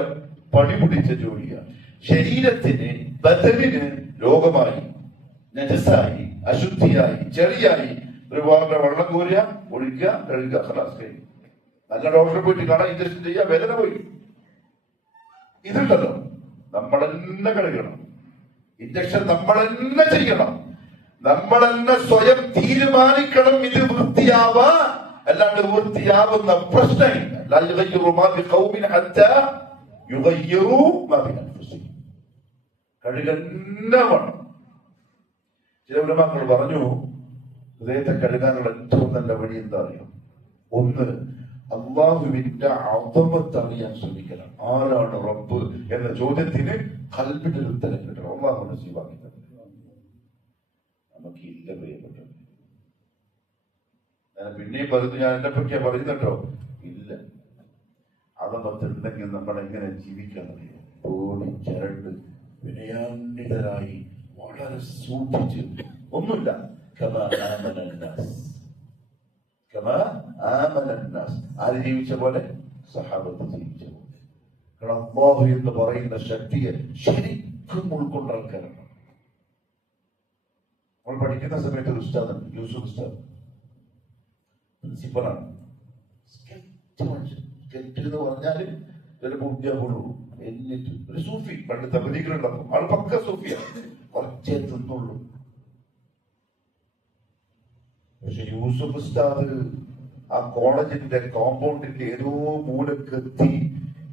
പണിപിടിച്ച ജോലിയാണ്. ശരീരത്തിന്, ബദനിന് രോഗമായി, നജസായി, അശുദ്ധിയായി, ചെറിയായി ഒരുപാട് വെള്ളം കോരുക, ഒഴിക്കുക, കഴുകുക, ഖലാസ് കഴിഞ്ഞു. നല്ല ഡോക്ടറെ പോയിട്ട് കാണാൻ, ഇഞ്ചക്ഷൻ ചെയ്യുക, വേദന പോയി. ഇതുണ്ടല്ലോ, നമ്മളെന്നെ കഴുകണം. ഇഞ്ചക്ഷൻ നമ്മളെന്നെ ചെയ്യണം, നമ്മളെന്നെ സ്വയം തീരുമാനിക്കണം ഇത് വൃത്തിയാവാ. അല്ലാണ്ട് വൃത്തിയാവുന്ന പ്രശ്നമില്ല. കഴുകന്നെ വേണം. ചില ഉലമാക്കൾ പറഞ്ഞു, ഹൃദയത്തെ കഴുകാനുള്ള ഏറ്റവും നല്ല വഴി എന്താ അറിയാം? ഒന്ന്, അള്ളാഹുവിന്റെ അദമത്ത് അറിയാൻ ശ്രമിക്കണം. ആരാണ് റബ്ബ് എന്ന ചോദ്യത്തിന് ഖൽബിന്റെ ഒരു ഉത്തരം കിട്ടണം. അള്ളാഹു നസീബാക്കി തന്നു. നമുക്ക് ഇല്ല പ്രിയപ്പെട്ടത്. ഞാൻ പിന്നെയും പറഞ്ഞു, ഞാൻ എന്നെ പറ്റിയാ പറയുന്നുണ്ടോ? ഇല്ല. അദമത്തുണ്ടെങ്കിൽ നമ്മൾ എങ്ങനെ ജീവിക്കാൻ അറിയാം? ഓടി ചരണ്ട് വിനയാന്വിതരായി വളരെ സൂക്ഷിച്ച്, ഒന്നുമില്ല. ആര് ജീവിച്ച പോലെ? സഹാബത്ത് ജീവിച്ച പോലെ. കാരണം അല്ലാഹു എന്ന് പറയുന്ന ശക്തിയെ ശരിക്കും ഉൾക്കൊണ്ട ആൾക്കാരാണ്. നമ്മൾ പഠിക്കുന്ന സമയത്ത് ഒരു ഉസ്താദുണ്ട്, യൂസുഫ് ഉസ്താദ്, പ്രിൻസിപ്പലാണ്. സ്കെറ്റ് എന്ന് പറഞ്ഞാല് ചിലപ്പോൾ ഉദ്യോഗമുള്ളൂ. എന്നിട്ട് ഒരു സൂഫി, പണ്ട് തബലീഗിലുണ്ടപ്പോൾ ആൾ പക്ക സൂഫിയാണ്, കുറച്ചേ തിന്നുള്ളൂ. പക്ഷെ യൂസുഫ് ഉസ്താദ് ആ കോളേജിന്റെ കോമ്പൗണ്ടിന്റെ ഏതോ മൂലക്കെത്തി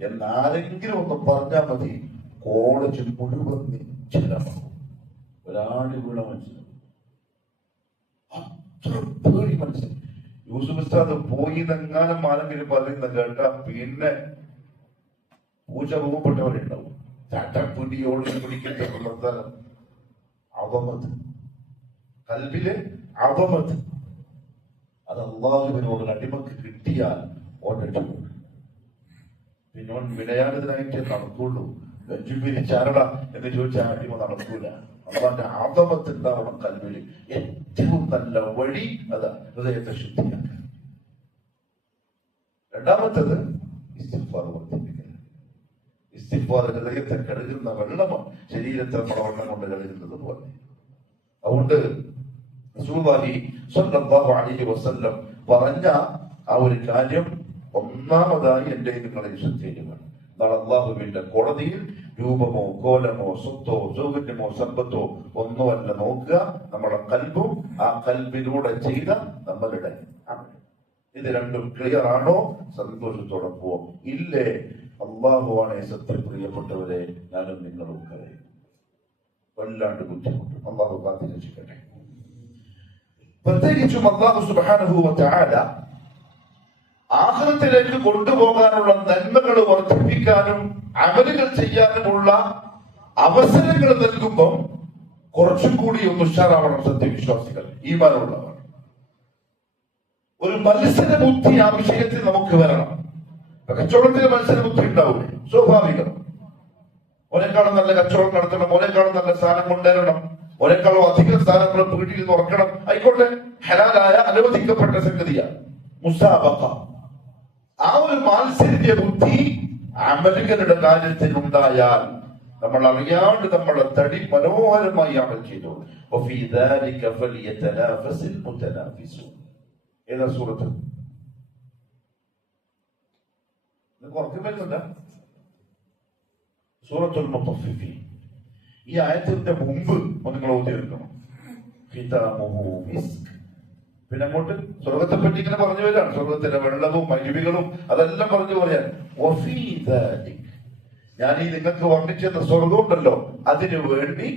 എന്നാരെങ്കിലും ഒന്ന് പറഞ്ഞാൽ മതി, കോളേജ് മുഴുവൻ നിശ്ചലമാകും. ഒരാള് വീണ മനസ്സിലാവും. അത്ര പേടി മനസ്സിലാവും. യൂസുഫ് ഉസ്താദ് പോയി എന്നെങ്ങാനും ആരെങ്കിലും പറയുന്ന കേട്ടാ പിന്നെ പൂജ രൂപപ്പെട്ടവരുണ്ടാവും. ചാട്ടപ്പിടിയോട് പിടിക്കട്ടെ പ്രവർത്തനം. അവമത് കൽബില് അവമത്, അത് അള്ളാഹുവിനോട് അടിമക്ക് കിട്ടിയാൽ ഓട്ടു. പിന്നെ ഓൻ വിനയാനതിനായിട്ട് നടക്കുള്ളൂ. വെഞ്ചുപിരിച്ചാരട എന്ന് ചോദിച്ചാൽ അടിമ നടക്കൂല. അള്ളാന്റെ ആദമത്ത് ഉണ്ടാവണം കൽവില്. ഏറ്റവും നല്ല വഴി അതാ, ഹൃദയത്തെ ശുദ്ധിയാക്കാൻ. രണ്ടാമത്തത് ഇസ്തിഗ്ഫാർ വർദ്ധിപ്പിക്കുക. ഇസ്തിഗ്ഫാർ ഹൃദയത്തെ കഴുകുന്ന വെള്ളമാണ്, ശരീരത്തെ നമ്മുടെ വെള്ളം കൊണ്ട് കഴുകുന്നത് പോലെ. അതുകൊണ്ട് റസൂലുള്ളാഹി സ്വല്ലല്ലാഹു അലൈഹി വസല്ലം പറഞ്ഞ ആ ഒരു കാര്യം ഒന്നാമതായി എന്റെ നിങ്ങളെ ശ്രദ്ധയിൽ വേണം. നാളെ അള്ളാഹുവിന്റെ കോടതിയിൽ രൂപമോ കോലമോ സ്വത്തോ സൗകര്യമോ സമ്പത്തോ ഒന്നുമല്ല നോക്കുക, നമ്മുടെ കൽബും ആ കൽബിലൂടെ ചെയ്ത നമ്മളുടെ അമൽ. ഇത് രണ്ടും ക്ലിയർ ആണോ? സന്തോഷത്തോടെ പോവും. ഇല്ലേ, അള്ളാഹുവാണെ സത്യപ്രിയപ്പെട്ടവരെ, ഞാനും നിങ്ങളും കരയും. വല്ലാണ്ട് ബുദ്ധിമുട്ടും. അള്ളാഹു കാത്തിരക്ഷിക്കട്ടെ. പ്രത്യേകിച്ചും അല്ലാഹു സുബ്ഹാനഹു വ തആല ആഖിറത്തിലേക്ക് കൊണ്ടുപോകാനുള്ള നന്മകൾ വർദ്ധിപ്പിക്കാനും അമലുകൾ ചെയ്യാനുമുള്ള അവസരങ്ങൾ നൽകുമ്പോൾ കുറച്ചും കൂടി ഒന്ന് ഉഷാറാവണം സത്യവിശ്വാസികൾ, ഈമാനുള്ളവർ. ഒരു മത്സര ബുദ്ധി ആ വിഷയത്തിൽ നമുക്ക് വരണം. കച്ചവടത്തിന് മത്സര ബുദ്ധി ഉണ്ടാവില്ലേ? സ്വാഭാവികം. ഒരേക്കാളും നല്ല കച്ചവടം നടത്തണം, ഒരേക്കാളും നല്ല സ്ഥാനം കൊണ്ടുവരണം, ഒരേക്കാളും അധികം സ്ഥാനങ്ങൾ വീട്ടിൽ തുറക്കണം. ആയിക്കോട്ടെ, ഹലാലായ അനുവദിക്കപ്പെട്ട സംഗതിയാണ് മുസാബഖ. ആ ഒരു മാത്സര്യ ബുദ്ധി അമലുകളുടെ കാര്യത്തിൽ ഉണ്ടായാൽ നമ്മൾ അറിയാണ്ട് നമ്മളെ തടി മനോഹരമായി അമൽ ചെയ്തു. ഏതാ സൂറത്ത്? ഉറക്കം വരുന്നുണ്ട? സൂറത്തുൽ മുത്തഫിഫീൻ. ഈ ആയത്തിന്റെ മുമ്പ് നിങ്ങൾ ഓതിയെടുക്കണം. പിന്നെ അങ്ങോട്ട് സ്വർഗത്തെ പറ്റി ഇങ്ങനെ പറഞ്ഞു വരാണ്. സ്വർഗത്തിന്റെ വെള്ളവും മരുവികളും അതെല്ലാം പറഞ്ഞു പറയാൻ. ഞാൻ ഈ നിങ്ങൾക്ക് വർണ്ണിച്ചെന്ന സ്വർഗം ഉണ്ടല്ലോ, അതിനു വേണ്ടി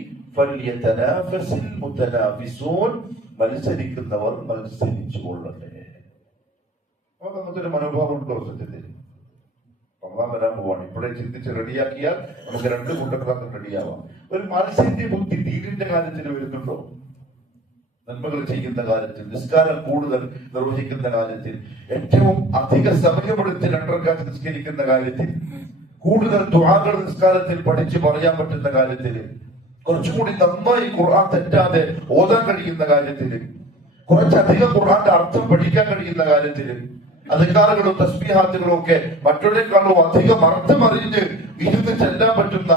മത്സരിക്കുന്നവർ മത്സരിച്ചു കൊള്ളട്ടെ. അപ്പൊ നമുക്കൊരു മനോഭാവം ഉണ്ടോ? സത്യത്തിൽ വരാൻ പോവാണ്. ഇപ്പോഴേ ചിന്തിച്ച് റെഡിയാക്കിയാൽ നമുക്ക് രണ്ട് കൂട്ടങ്ങളൊക്കെ റെഡിയാവാം. ഒരു മത്സരിന്റെ ബുദ്ധി ദീനിന്റെ കാര്യത്തിൽ വരുന്നുണ്ടോ? നന്മകൾ ചെയ്യുന്ന കാര്യത്തിൽ, നിസ്കാരം കൂടുതൽ നിർവഹിക്കുന്ന കാര്യത്തിൽ, ഏറ്റവും അധിക സമയമെടുത്ത് രണ്ടരക്കാറ്റ് നിസ്കരിക്കുന്ന കാര്യത്തിൽ, കൂടുതൽ ദുആകൾ നിസ്കാരത്തിൽ പഠിച്ച് പറയാൻ പറ്റുന്ന കാര്യത്തിൽ, കുറച്ചുകൂടി നന്നായി ഖുർആൻ തെറ്റാതെ ഓതാൻ കഴിയുന്ന കാര്യത്തിൽ, കുറച്ചധികം ഖുർആന്റെ അർത്ഥം പഠിക്കാൻ കഴിയുന്ന കാര്യത്തിൽ, അധികാരങ്ങളും തസ്ബീഹാത്തുകളും ഒക്കെ മറ്റൊരേക്കാളും അധികം അർത്ഥം അറിഞ്ഞ് ഇരുന്ന് ചെല്ലാൻ പറ്റുന്ന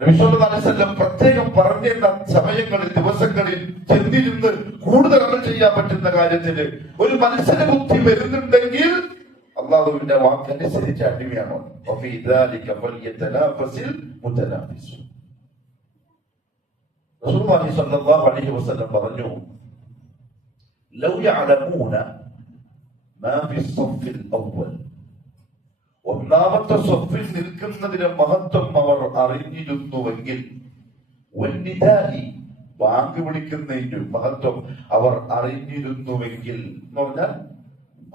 നബി സല്ലല്ലാഹു അലൈഹി വസല്ലം പ്രത്യേകം പറഞ്ഞിരുന്ന സമയങ്ങളിൽ, ദിവസങ്ങളിൽ ചെന്നിരുന്ന് കൂടുതൽ അമൽ ചെയ്യാൻ പറ്റുന്ന കാര്യത്തിൽ ഒരു മത്സര ബുദ്ധി വരുന്നുണ്ടെങ്കിൽ അള്ളാഹുവിന്റെ വാക്കനുസരിച്ച് അടിമയാണോ? റസൂലുള്ളാഹി സ്വല്ലല്ലാഹു അലൈഹി വസല്ലം പറഞ്ഞു, ലൗ യഅലമൂന മാ ഫി സ്സഫിൽ അവ്വൽ, ഒന്നാമത്തെ സഫിൽ നിൽക്കുന്നതിന്റെ മഹത്വം അവർ അറിഞ്ഞിരുന്നുവെങ്കിൽ, വന്നിദാഇ, ബാങ്ക് വിളിക്കുന്നതിന്റെ മഹത്വം അവർ അറിഞ്ഞിരുന്നുവെങ്കിൽ എന്ന് പറഞ്ഞാൽ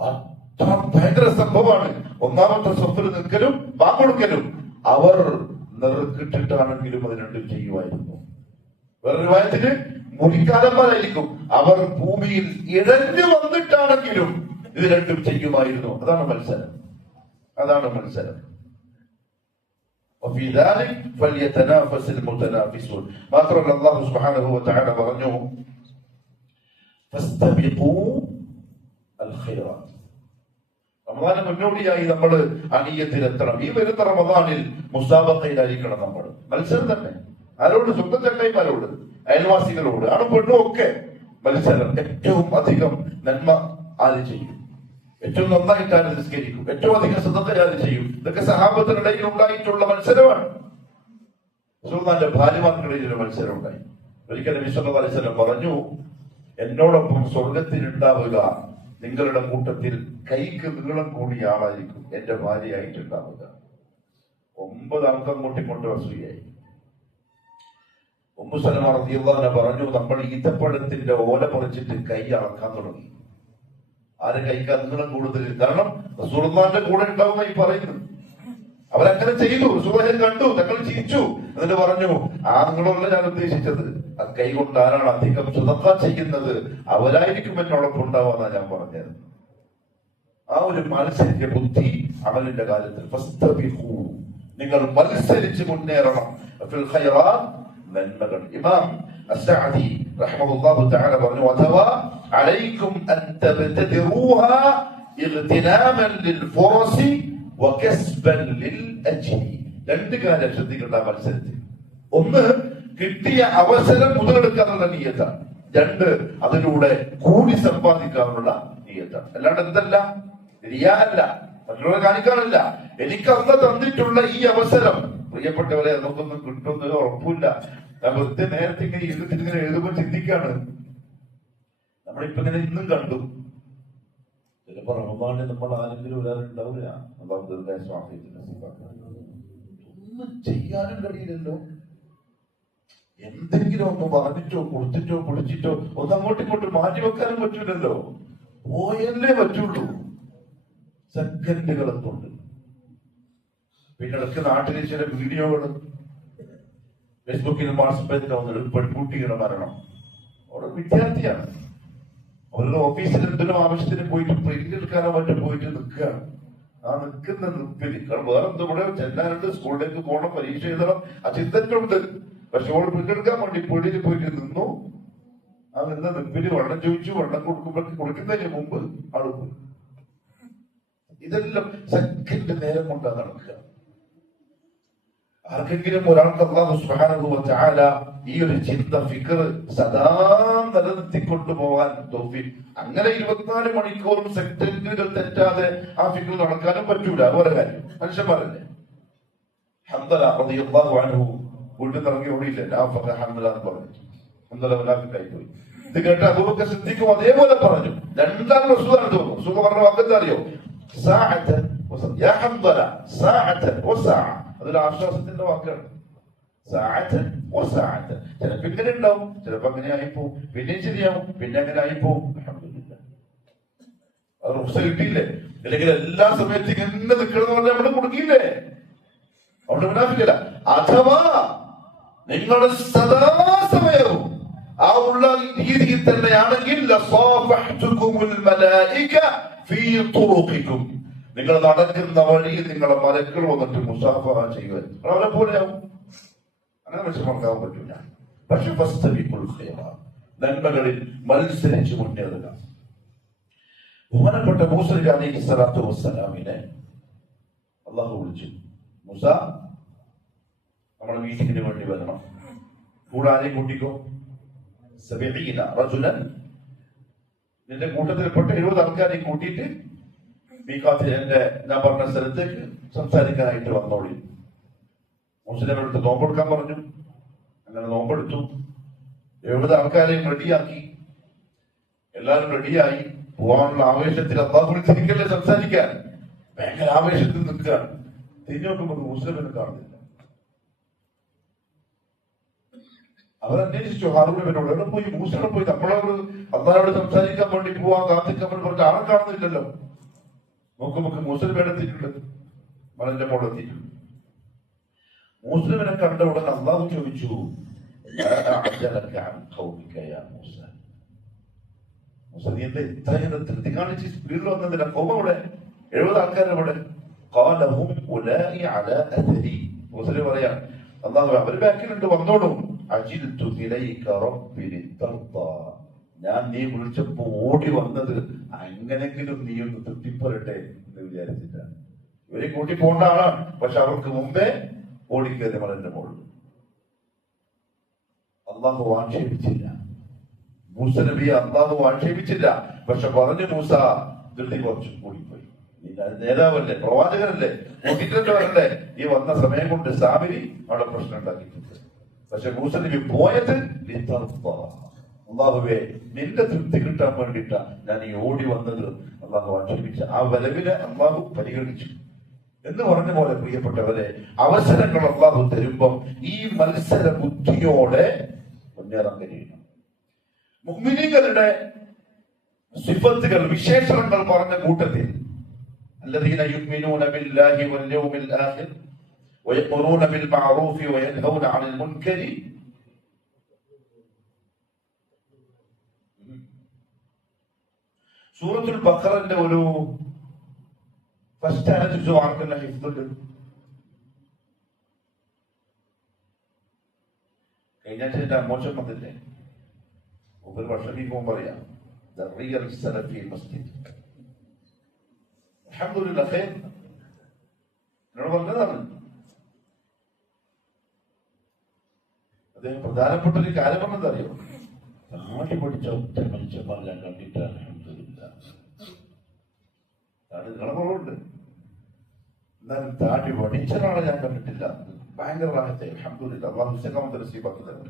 അത്ര ഭയങ്കര സംഭവമാണ് ഒന്നാമത്തെ സഫിൽ നിൽക്കലും ബാങ്ക് കൊടുക്കലും. അവർ നെറുക്കിട്ടിട്ടാണെങ്കിലും അത് രണ്ടും ചെയ്യുമായിരുന്നു. വേറൊരു വായത്തിന് മുനിക്കാലന്മാരായിരിക്കും, അവർ ഭൂമിയിൽ ഇഴഞ്ഞു വന്നിട്ടാണെങ്കിലും ഇത് രണ്ടും ചെയ്യുമായിരുന്നു. അതാണ് മത്സരം, അതാണ് മത്സരം. وفي ذلك فليتنافس المتنافسون. മാത്രമല്ല അല്ലാഹു സുബ്ഹാനഹു വ തആല പറഞ്ഞു, فاستبقوا الخيرات. റമദാന് മുന്നോടിയായി നമ്മൾ അനിയത്തിലെത്തണം. ഈ വരുന്ന റമദാനിൽ മുസാബഖയിലായിരിക്കണം നമ്മൾ. മത്സരം തന്നെ. ആരോട്? സ്വന്തം ചങ്ങായിമാരോട്, അയൽവാസികളോട്, ആണും പെണ്ണും ഒക്കെ മത്സരം. ഏറ്റവും അധികം നന്മ ആര് ചെയ്യും, ഏറ്റവും നന്നായിട്ട് ആര് നിസ്കരിക്കും, ഏറ്റവും അധികം സദഖ ആര് ചെയ്യും, ഇതൊക്കെ സഹാബത്തിനിടയിൽ ഉണ്ടായിട്ടുള്ള മത്സരമാണ്. റസൂലുള്ളാഹിന്റെ ഭാര്യമാർക്കിടയിൽ ഒരു മത്സരം ഉണ്ടായി. ഒരിക്കൽ നബി സല്ലല്ലാഹു അലൈഹി വസല്ലം പറഞ്ഞു, എന്നോടൊപ്പം സ്വർഗത്തിൽ ഉണ്ടാവുക നിങ്ങളുടെ കൂട്ടത്തിൽ കൈക്ക് നീളം കൂടിയ ആളായിരിക്കും എന്റെ ഭാര്യയായിട്ടുണ്ടാവുക. 9 അംഗം കൂട്ടിക്കൊണ്ട് വസൂയായി. ഉമ്മു സലമ റളിയല്ലാഹു അൻഹ പറഞ്ഞു, നമ്മൾ ഈത്തപ്പഴത്തിന്റെ ഓല പറിച്ചിട്ട് കൈ അളക്കാൻ തുടങ്ങി. ആരെ കൈക്ക് നീളം കൂടുതൽ? കാരണം റസൂലുള്ളാഹിന്റെ കൂടെ ഉണ്ടാവുന്ന ഈ പറയുന്നു. അവരങ്ങനെ ചെയ്തു. റസൂലുള്ളാഹി കണ്ടു, തങ്ങൾ ചിരിച്ചു. എന്നിട്ട് പറഞ്ഞു, ആ നിങ്ങളല്ല ഞാൻ ഉദ്ദേശിച്ചത്, ആ കൈ കൊണ്ട് ആരാണ് അധികം സദഖ ചെയ്യുന്നത് അവരായിരിക്കും എന്നോടൊപ്പം ഉണ്ടാവുക ഞാൻ പറഞ്ഞത്. ആ ഒരു മത്സരിച്ച ബുദ്ധി അമലിന്റെ കാര്യത്തിൽ ഫസ്തബിഖൂ, നിങ്ങൾ മത്സരിച്ച് മുന്നേറണം. ഫിൽ ഖൈറാത്ത്, നന്മകൾ. ഇമാം അസ്സഅദി റഹിമഹുല്ലാഹു തആല പറഞ്ഞു, വതവാ അലൈക്കും അൻ തബ്തദിറൂഹാ ഇഗ്തിനാമൻ ലിൽഫുറസി വകസ്ബൻ ലിൽഅജ്രി. രണ്ട് കാര്യം ശ്രദ്ധിക്കേണ്ട മത്സരത്തിൽ. ഒന്ന്, കിട്ടിയ അവസരം മുതലെടുക്കാനുള്ള നിയ്യത്താണ്. രണ്ട്, അതിലൂടെ കൂടി സമ്പാദിക്കാനുള്ള നിയ്യത്താണ്. അല്ലാണ്ട് എന്തല്ല, റിയാ അല്ല, മറ്റുള്ളവരെ കാണിക്കാനല്ല. എനിക്ക് അന്ന് തന്നിട്ടുള്ള ഈ അവസരം, പ്രിയപ്പെട്ടവരെ, നമുക്കൊന്നും കിട്ടുന്നതിന് ഉറപ്പില്ല. ഞാൻ വെറുതെ നേരത്തെ ഇങ്ങനെ ഇങ്ങനെ എഴുതുമ്പോൾ ചിന്തിക്കാണ്, നമ്മളിപ്പോ ഇങ്ങനെ ഇന്നും കണ്ടു, ചിലപ്പോ റമദാനിൽ നമ്മൾ ആരെങ്കിലും ഒരാളുണ്ടാവില്ല, ഒന്നും ചെയ്യാനും കഴിയില്ലല്ലോ. എന്തെങ്കിലും ഒന്ന് പറഞ്ഞിട്ടോ കൊടുത്തിട്ടോ കുടിച്ചിട്ടോ ഒന്ന് അങ്ങോട്ടും ഇങ്ങോട്ടും മാറ്റി വെക്കാനും പറ്റൂലല്ലോ. പോയല്ലേ പറ്റുള്ളൂ, സെക്കൻഡുകളെ കൊണ്ട്. പിന്നെ ഇടയ്ക്ക് നാട്ടിലെ ചില വീഡിയോകൾ ഫേസ്ബുക്കിലും വാട്സപ്പിലും വന്നിട്ട് പെൺകുട്ടിയുടെ മരണം. അവിടെ വിദ്യാർത്ഥിയാണ്, അവരുടെ ഓഫീസിൽ എന്തെങ്കിലും ആവശ്യത്തിന് പോയിട്ട് പ്രിന്റ് എടുക്കാനോ മറ്റും പോയിട്ട് നിൽക്കുകയാണ്. ആ നിൽക്കുന്ന നിപ്പിൽ, കാരണം വേറെ എന്തോ ഇവിടെ ചെല്ലാനുണ്ട്, സ്കൂളിലേക്ക് പോകണം, പരീക്ഷ എഴുതണം, ആ ചിന്തറ്റുണ്ട്. പക്ഷെ ഓൾ പ്രിന്റ് എടുക്കാൻ വേണ്ടി പൊടിയിൽ പോയിട്ട് നിന്നു. ആ നിന്ന നിപ്പില് വെള്ളം ചോദിച്ചു, വെള്ളം കൊടുക്കുന്നതിന് മുമ്പ് ആള് പോയി. ഇതെല്ലാം സെക്കൻഡ് നേരം കൊണ്ടാണ് നടക്കുക. ആർക്കെങ്കിലും ഒരാൾക്ക് അല്ലാഹു സുബ്ഹാനഹു വ തആല ഈ ഒരു ചിന്ത, ഫിക്ർ സദാ നിലനിർത്തിക്കൊണ്ടു പോകാൻ തൗഫീഖ്. അങ്ങനെ 24 മണിക്കൂറും സെക്കൻഡുകൾ തെറ്റാതെ ആ ഫിക്ർ നടക്കാനും പറ്റൂല. വേറെ കാര്യം, മനുഷ്യന്മാരല്ലേ. ഹംദല റളിയല്ലാഹു അൻഹു വീട്ടിൽ നിന്ന് ഇറങ്ങി ഓടിയില്ല, നാഫഖ ഹംദല എന്ന് പറഞ്ഞു. ഹംദല മുനാഫിഖായി പോയി. ഇത് കേട്ട് അബൂബക്കർ സിദ്ദീഖും അതേപോലെ പറഞ്ഞു. രണ്ടാം റസൂലാണ് തോന്നുന്നു. റസൂൽ പറഞ്ഞ വാക്കെന്താ അറിയോ? സാഅതൻ യാ ഹംദല, സാഅതൻ വസാഅ. അതൊരു ആശ്വാസത്തിന്റെ വാക്കാണ്. സാഅതൻ വസാഅതൻ. ചിലപ്പോ ഇങ്ങനെ ഉണ്ടാവും, ചിലപ്പോ അങ്ങനെ ആയിപ്പോ, പിന്നെ ശരിയാവും, പിന്നെ അങ്ങനെ ആയിപ്പോ. അൽഹംദുലില്ലാഹ്, അത് റുഖ്സ കിട്ടിയില്ലേ? അല്ലെങ്കിൽ എല്ലാ സമയത്തും ഇങ്ങനെ നിൽക്കണമെന്ന് പറഞ്ഞാൽ നമ്മൾ കൊടുക്കില്ലേ? അവിടെ മുനാഫിക്കല്ല. അഥവാ നിങ്ങൾ സദാസമയവും ആ ഉള്ള രീതിയിൽ തന്നെയാണെങ്കിൽ നിങ്ങൾ നടക്കുന്ന വഴിയിൽ നിങ്ങളെ മലക്കൾ വന്നിട്ട് മുസാഫഹ ചെയ്യുക. അവരെ പോലെയാവും. അങ്ങനെ മനസ്സിലാക്കാൻ പറ്റില്ല. പക്ഷെ നന്മകളിൽ മത്സരിച്ച് മുന്നേറുക. ബഹുമാനപ്പെട്ട മൂസ നബി അലൈഹി സ്വലാത്തു വസ്സലാമിനെ അല്ലാഹു വിളിച്ചു. മൂസ, നമ്മുടെ മീറ്റിങ്ങിന് വേണ്ടി വരണം. കൂടെ ആരെയും കൂട്ടിക്കോ. 70 റജുലൻ, നിന്റെ കൂട്ടത്തിൽപ്പെട്ട 70 ആൾക്കാരെയും കൂട്ടിയിട്ട് ഞാൻ പറഞ്ഞ സ്ഥലത്തേക്ക് സംസാരിക്കാനായിട്ട് വന്നോളി. മുസ്ലിം നോമ്പെടുക്കാൻ പറഞ്ഞു. അങ്ങനെ നോമ്പെടുത്തു. 70 ആൾക്കാരെയും റെഡിയാക്കി. എല്ലാവരും റെഡിയായി പോകാനുള്ള ആവേശത്തിൽ അള്ളാഹു വിളിച്ചിരിക്കല്ലേ സംസാരിക്കാൻ. ഭയങ്കര ആവേശത്തിൽ നിൽക്കുകയാണ്. തിരിഞ്ഞു നോക്കുമ്പോൾ മുസ്ലിമിനെ കാണുന്നില്ല. അവരന്വേഷിച്ചു ഹാറൂനോട്, എവിടെ പോയി? മൂസയുടെ പോയി. നമ്മളോട് അള്ളാഹോട് സംസാരിക്കാൻ വേണ്ടി പോവാൻ കാത്തിക്കാൻ വേണ്ടി പറഞ്ഞ ആളെ കാണുന്നില്ലല്ലോ. നോക്കുമ്പോൾ മുസ്ലിം എത്തിയിട്ടുണ്ട്, മലന്റെ മോൾ എത്തിയിട്ടുണ്ട്. മുസ്ലിമിനെ കണ്ട ഉടനെ അള്ളാഹു ചോദിച്ചു, നീ എന്താ ഇത്രയും ധൃതി കാണിച്ച് സ്പീഡിൽ വന്നതില്ല? കോപവിടെ 70 ആൾക്കാരവിടെ. മുസ്ലിം പറയാ, അള്ളാഹു അവര് ബാക്കിലുണ്ട്, വന്നോളൂ. ഞാൻ നീ വിളിച്ചപ്പോ ഓടി വന്നത് അങ്ങനെങ്കിലും നീ ഒന്ന് തൃപ്തിപ്പെടട്ടെ എന്ന് വിചാരിച്ചിട്ടാണ്. ഇവരെ കൂട്ടി പോകേണ്ട ആളാണ്, പക്ഷെ അവർക്ക് മുമ്പേ ഓടിക്കയറി മലന്റെ മുകളിൽ. അള്ളാഹു ആക്ഷേപിച്ചില്ല മൂസ നബിയെ, അള്ളാഹു ആക്ഷേപിച്ചില്ല. പക്ഷെ പറഞ്ഞു, മൂസ ധൃതി കുറച്ചും കൂടിപ്പോയി. നേതാവല്ലേ, പ്രവാചകനല്ലേ, കൂട്ടിട്ട് വരണ്ടേ? ഈ വന്ന സമയം കൊണ്ട് സാമിരി അവിടെ പ്രശ്നം ഉണ്ടാക്കിയിട്ടുണ്ട്. പക്ഷെ മൂസ നബി പോയത് അള്ളാഹുവേ നിന്റെ തൃപ്തി കിട്ടാൻ വേണ്ടിയിട്ടാ ഞാൻ ഈ ഓടി വന്നത്. അള്ളാഹു ആക്ഷേപിച്ച ആ വരവിനെ അള്ളാഹു പരിഗണിച്ചു എന്ന് പറഞ്ഞ പോലെ, പ്രിയപ്പെട്ടവരെ, അവസരങ്ങൾ അള്ളാഹു തരുമ്പം ഈ മത്സര ബുദ്ധിയോടെ മുന്നേറാൻ കഴിയണം. മുഅ്മിനീങ്ങളുടെ സിഫത്തുകൾ, വിശേഷണങ്ങൾ പറഞ്ഞ കൂട്ടത്തിൽ الذين يؤمنون بالله واليوم الآخر ويأمرون بالمعروف وينهون عن المنكر. സൂറത്തുൽ ബഖറന്റെ ഒരു ഫസ്റ്റ് ആയത്ത് ആർക്കെല്ലാം ഹിഫ്ദുണ്ട്? കഴിഞ്ഞ ആഴ്ച മോശം വന്നില്ലേ? ഒരു വർഷം പോകുമ്പോൾ പറയാം, ദ റിയൽ സലഫി മസ്ജിദ്. അൽഹംദുലില്ലാഹ് ഖൈർ എന്നോട് പറഞ്ഞതാണ്. അദ്ദേഹം പ്രധാനപ്പെട്ട ഒരു കാര്യം പറഞ്ഞത് അറിയോ? താടി പഠിച്ച ഒറ്റ മനുഷ്യന്മാർ ഞാൻ കണ്ടിട്ട് അൽഹംദുലില്ലാഹ്. താടി കുറവുണ്ട്, എന്നാലും താടി പഠിച്ചൊരാളെ ഞാൻ കണ്ടിട്ടില്ല. ഭയങ്കര റാഹത്തെ അൽഹംദുലില്ലാഹ്. അല്ലാഹു ഇസ്തിഖാമത്ത് നസീബാക്കി തരട്ടെ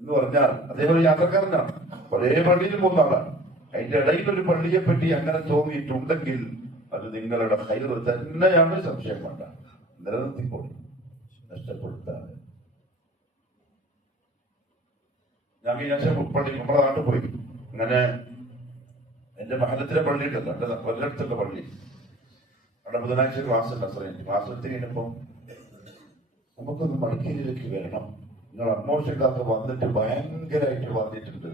എന്ന് പറഞ്ഞാൽ അദ്ദേഹം ഒരു യാത്രക്കാരനാണ്. ഒരേ പള്ളിയിൽ പോകുന്ന ആളാണ്. അതിന്റെ ഇടയിൽ ഒരു പള്ളിയെ പറ്റി അങ്ങനെ തോന്നിയിട്ടുണ്ടെങ്കിൽ അത് നിങ്ങളുടെ ഖൈർ തന്നെയാണ്, സംശയം വേണ്ട. നിലനിർത്തിക്കോളൂ, നഷ്ടപ്പെടുത്താതെ. ഞാൻ മീനാക്ഷി പള്ളി നമ്മുടെ നാട്ടിൽ പോയി. അങ്ങനെ എന്റെ മഹലത്തിലെ പള്ളി ഉണ്ടല്ലോ, എന്റെ കൊല്ലടുത്തുള്ള പള്ളി. അവിടെ ബുധനാഴ്ച ക്ലാസ് ഉണ്ട്. ക്ലാസ് എടുത്ത് കഴിഞ്ഞപ്പോ നമുക്കൊന്ന് മടക്കയിലേക്ക് വരണം, നിങ്ങൾ അമ്മോഷക്കാർക്ക് വന്നിട്ട് ഭയങ്കരമായിട്ട് വന്നിട്ടുണ്ട്.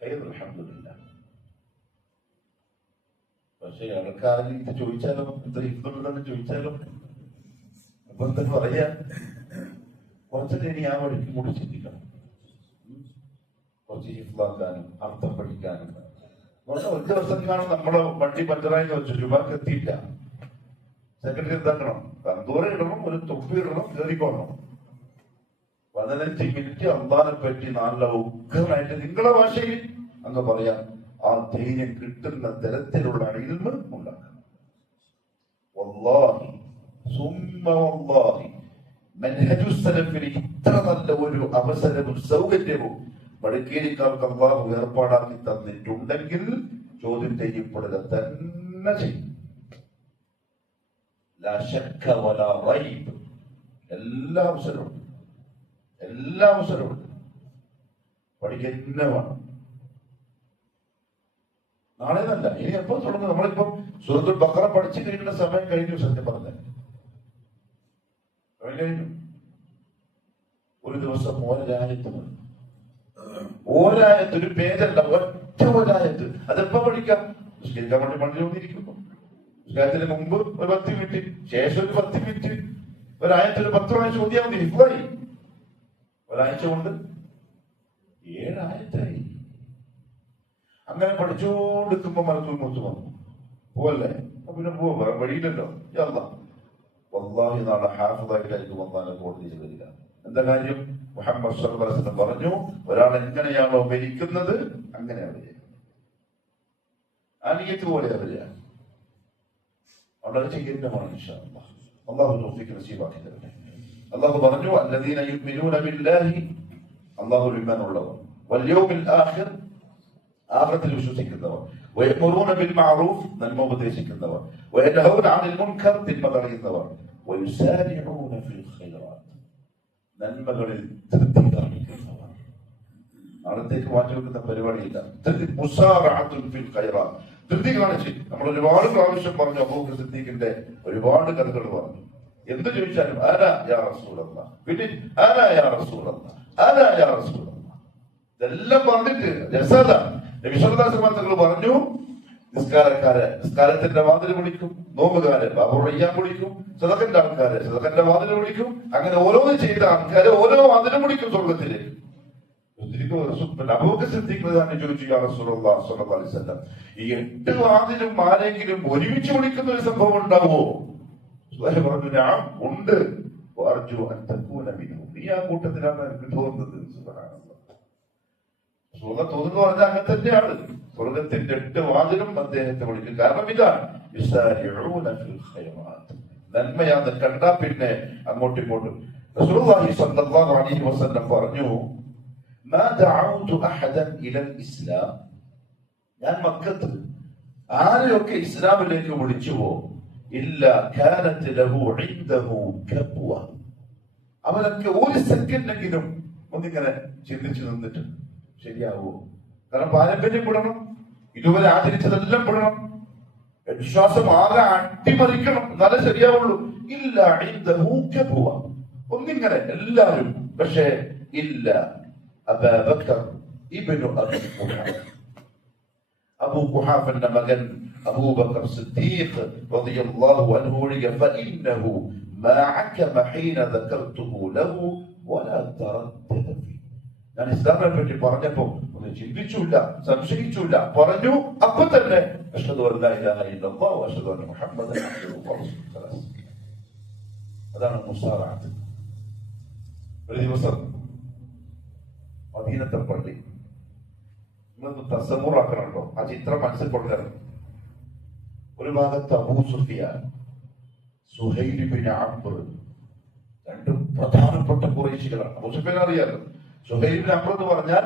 അൽഹംദുലില്ലാഹ്. പക്ഷെ ആൾക്കാരും ഇത് ചോദിച്ചാലോ, ഇത്ര ഇന്നുള്ളതെന്ന് ചോദിച്ചാലോ, അപ്പൊ എന്താ പറയാ, കുറച്ചൊക്കെ ഇനി ആ വഴിക്ക് കൂടി ചിന്തിക്കണം. കുറച്ച് ഹിഫ്ളാക്കാനും അർത്ഥം പഠിക്കാനും. ഒരു ദിവസം കാണും നമ്മളെ വണ്ടി പഞ്ചറായി വെച്ചു, രൂപക്ക് എത്തിയില്ല. സെക്രട്ടറി എന്താക്കണം, തന്തൂര ഇടണം, ഒരു തൊപ്പി ഇടണം, കയറിക്കോണം. 15 മിനിറ്റ് അള്ളാനെ പറ്റി നല്ല ഉഗ്രനായിട്ട് നിങ്ങളുടെ ഭാഷയിൽ അങ്ങ് പറയാം. ആ ധൈര്യം കിട്ടുന്ന തരത്തിലുള്ള ഇൽമ് ഉണ്ടാക്കണം. വല്ലാഹി സുമ്മ വല്ലാഹി മൻഹജു സലഫിന് ഇത്ര നല്ല ഒരു അവസരവും സൗകര്യവും വടക്കേരിക്കാർക്ക് അള്ളാഹു ഏർപ്പാടാക്കി തന്നിട്ടുണ്ടെങ്കിൽ ചോദ്യം ചെയ്യപ്പെടുക തന്നെ ചെയ്യും. ലാ ശക്ക വലാ റൈബ്. എല്ലാ അവസരവും പഠിക്കുന്ന വേണം. നാളെ നല്ല, ഇനി എപ്പോ തുടങ്ങും? നമ്മളിപ്പം സൂറത്തുൽ ബഖറ പഠിച്ചു കഴിയുന്ന സമയം കഴിഞ്ഞു. സത്യം പറഞ്ഞ കഴിഞ്ഞു. ഒരു ദിവസം ഓരായത്ത് ഒരു പേജല്ല, ഒറ്റ ഒരായത്ത്. അതെപ്പോ പഠിക്കാം? നിസ്കരിക്കാൻ വേണ്ടി പള്ളി വന്നിരിക്കുമ്പോ, നിസ്കാരത്തിന് മുമ്പ് ഒരു 10 മിനിറ്റ്, ശേഷം ഒരു 10 മിനിറ്റ്, ഒരായത്തിൽ 10 പ്രാവശ്യം ഓതിയാൽ മതി. ഹിഫ്ളായി. ഒരാഴ്ച കൊണ്ട് 7 ആയത്തായി. അങ്ങനെ പഠിച്ചുകൊണ്ടിരിക്കുമ്പോ മലക്കുൽ മൗത്ത് വന്നു. പോവല്ലേ? പിന്നെ പോവാ, വഴിയില്ലല്ലോ. വല്ലാഹി നാളെ ഹാഫിളായിട്ടായിരിക്കും വന്നാലും കോടതിയിൽ വരിക. എന്താ കാര്യം? മുഹമ്മദ് സ്വല്ലല്ലാഹു അലൈഹി വസല്ലം പറഞ്ഞു, ഒരാൾ എങ്ങനെയാണോ മരിക്കുന്നത് അങ്ങനെയാണ്. ആ നിയ്യത്ത് പോലെ വരിക. അവിടെ ചെയ്യുന്നതാണ് ഇൻഷാ അല്ലാഹ്. അല്ലാഹു തൗഫീഖ് നസീബാക്കി തരട്ടെ. അല്ലാഹു പറഞ്ഞു അല്ലദീന യുമിനൂന ബില്ലാഹി, അല്ലാഹുവിൽ ഈമാനുള്ളവർ, വൽ യൗമിൽ ആഖിർ, ആഖിറത്തിൽ വിശ്വസിക്കുന്നവർ, വയഅ്മുറൂന ബിൽ മഅറൂഫ്, നന്മ ഉപദേശിക്കുന്നവർ, വയൻഹൗന അനിൽ മുൻകർ, തിന്മ തടയുന്നവർ, വയുസാരിഊന ഫിൽ ഖൈറാത്ത്, നന്മകളിൽ ധൃതി കാണിക്കുന്നവർ. നാളത്തേക്ക് മാറ്റി വെക്കുന്ന പരിപാടിയില്ല. മുസാറഅത്തുൻ ഫിൽ ഖൈറാത്ത്, ധൃതി കാണിച്ച്. നമ്മൾ ഒരുപാട് പ്രാവശ്യം പറഞ്ഞു, അബൂബക്കർ സിദ്ദീഖിന്റെ ഒരുപാട് കഥകൾ പറഞ്ഞു. എന്ത് ചോദിച്ചാലും ആരാ യാ റസൂലല്ലാഹ്, പിന്നെ ആരാ യാ റസൂലല്ലാഹ്, ആരാ യാ റസൂലല്ലാഹ്, ഇതെല്ലാം പറഞ്ഞിട്ട് രസത. നബി സല്ലല്ലാഹു അലൈഹി വസല്ലം തങ്ങൾ പറഞ്ഞു, നിസ്കാരക്കാരെ നിസ്കാരത്തിന്റെ വാതിൽ വിളിക്കും, നോമ്പുകാരെ ബാബു റയ്യാൻ വിളിക്കും, സദഖന്റെ ആൾക്കാരെ സദഖന്റെ വാതിൽ വിളിക്കും. അങ്ങനെ ഓരോന്ന് ചെയ്ത ആൾക്കാരെ ഓരോ വാതിലും വിളിക്കും സ്വർഗത്തിലേക്ക്. അബൂബക്കർ സിദ്ദീഖ് തന്നെ ചോദിച്ചു, യാ റസൂലല്ലാഹ് സ്വല്ലല്ലാഹു അലൈഹി വസല്ലം, ഈ 8 വാതിലും ആരെങ്കിലും ഒരുമിച്ച് വിളിക്കുന്ന ഒരു സംഭവം ഉണ്ടാവോ? പറഞ്ഞു, ഞാൻ ഉണ്ട്. നീ ആ കൂട്ടത്തിലാണ് എനിക്ക് തോന്നുന്നത്. സ്വർഗം തോന്നുന്നു പറഞ്ഞാൽ അങ്ങനെ തന്നെയാണ്. സ്വർഗത്തിന്റെ 8 വാതിലും അദ്ദേഹത്തെ വിളിക്കും. കാരണം ഇതാണ്, നന്മയാന്ന് കണ്ടാ പിന്നെ അങ്ങോട്ടും ഇങ്ങോട്ടും. റസൂലുള്ളാഹി സ്വല്ലല്ലാഹു അലൈഹി വസല്ലം പറഞ്ഞു, മാ ദഅഉതു അഹദൻ ഇലൽ ഇസ്ലാം, ഞാൻ മക്കത്ത് ആരെയൊക്കെ ഇസ്ലാമിലേക്ക് വിളിച്ചുവോ, ഇല്ല കാനത് ലഹു ഇൻദഹു കബ്വ, അവനൊക്കെ ഒരു സെക്കൻഡെങ്കിലും ഒന്നിങ്ങനെ ചിന്തിച്ചു നിന്നിട്ട് ശരിയാവോ? കാരണം പാരമ്പര്യം വിടണം, ഇതുവരെ ആചരിച്ചതെല്ലാം വിടണം, വിശ്വാസം ആകെ അട്ടിമറിക്കണം, എന്നാലേ ശരിയാവുള്ളൂ. ഇല്ല ഇൻദഹു കബ്വ, ഒന്നിങ്ങനെ എല്ലാവരും. പക്ഷേ ഇല്ല അബൂബക്കർ ഇബ്നു അബീ ഖുഹാഫ, അബൂ ഖുഹാഫന്റെ മകൻ അബൂബക്കർ സിദ്ദീഖ് റളിയല്ലാഹു അൻഹു ഒഴികെ, ഫഇന്നഹു മാ അകമ ഹീന ദകർതുഹു ലഹു വലാ തറദ്ദദ ഫീ, ഞാൻ ഇസ്ലാമിനെ പറ്റി പറഞ്ഞപ്പോ ഒന്നും ചിന്തിച്ചില്ല, സംശയിച്ചില്ല, പറഞ്ഞു. അപ്പൊ തന്നെ അഷ്ഹദു അൻ ലാ ഇലാഹ ഇല്ലല്ലാഹ് വ അഷ്ഹദു അന്ന മുഹമ്മദൻ അബ്ദുഹു വ റസൂലുഹു. അതാണ് മുസാറഅത്ത്. ഒരു ദിവസം മദീനത്തെ പള്ളി നിങ്ങളൊന്ന് തസവ്വുറാക്കണല്ലോ, ആ ചിത്രം മനസ്സിൽ കൊണ്ടുവരണം. ഒരു ഭാഗത്ത് അബൂ സുഫിയാൻ, സുഹൈൽ ഇബ്നു അംർ, രണ്ടും പ്രധാനപ്പെട്ട ഖുറൈശികളാണ്. അബൂ സുഫിയാൻ അറിയാലോ. സുഹൈൽ ഇബ്നു അംർ എന്ന് പറഞ്ഞാൽ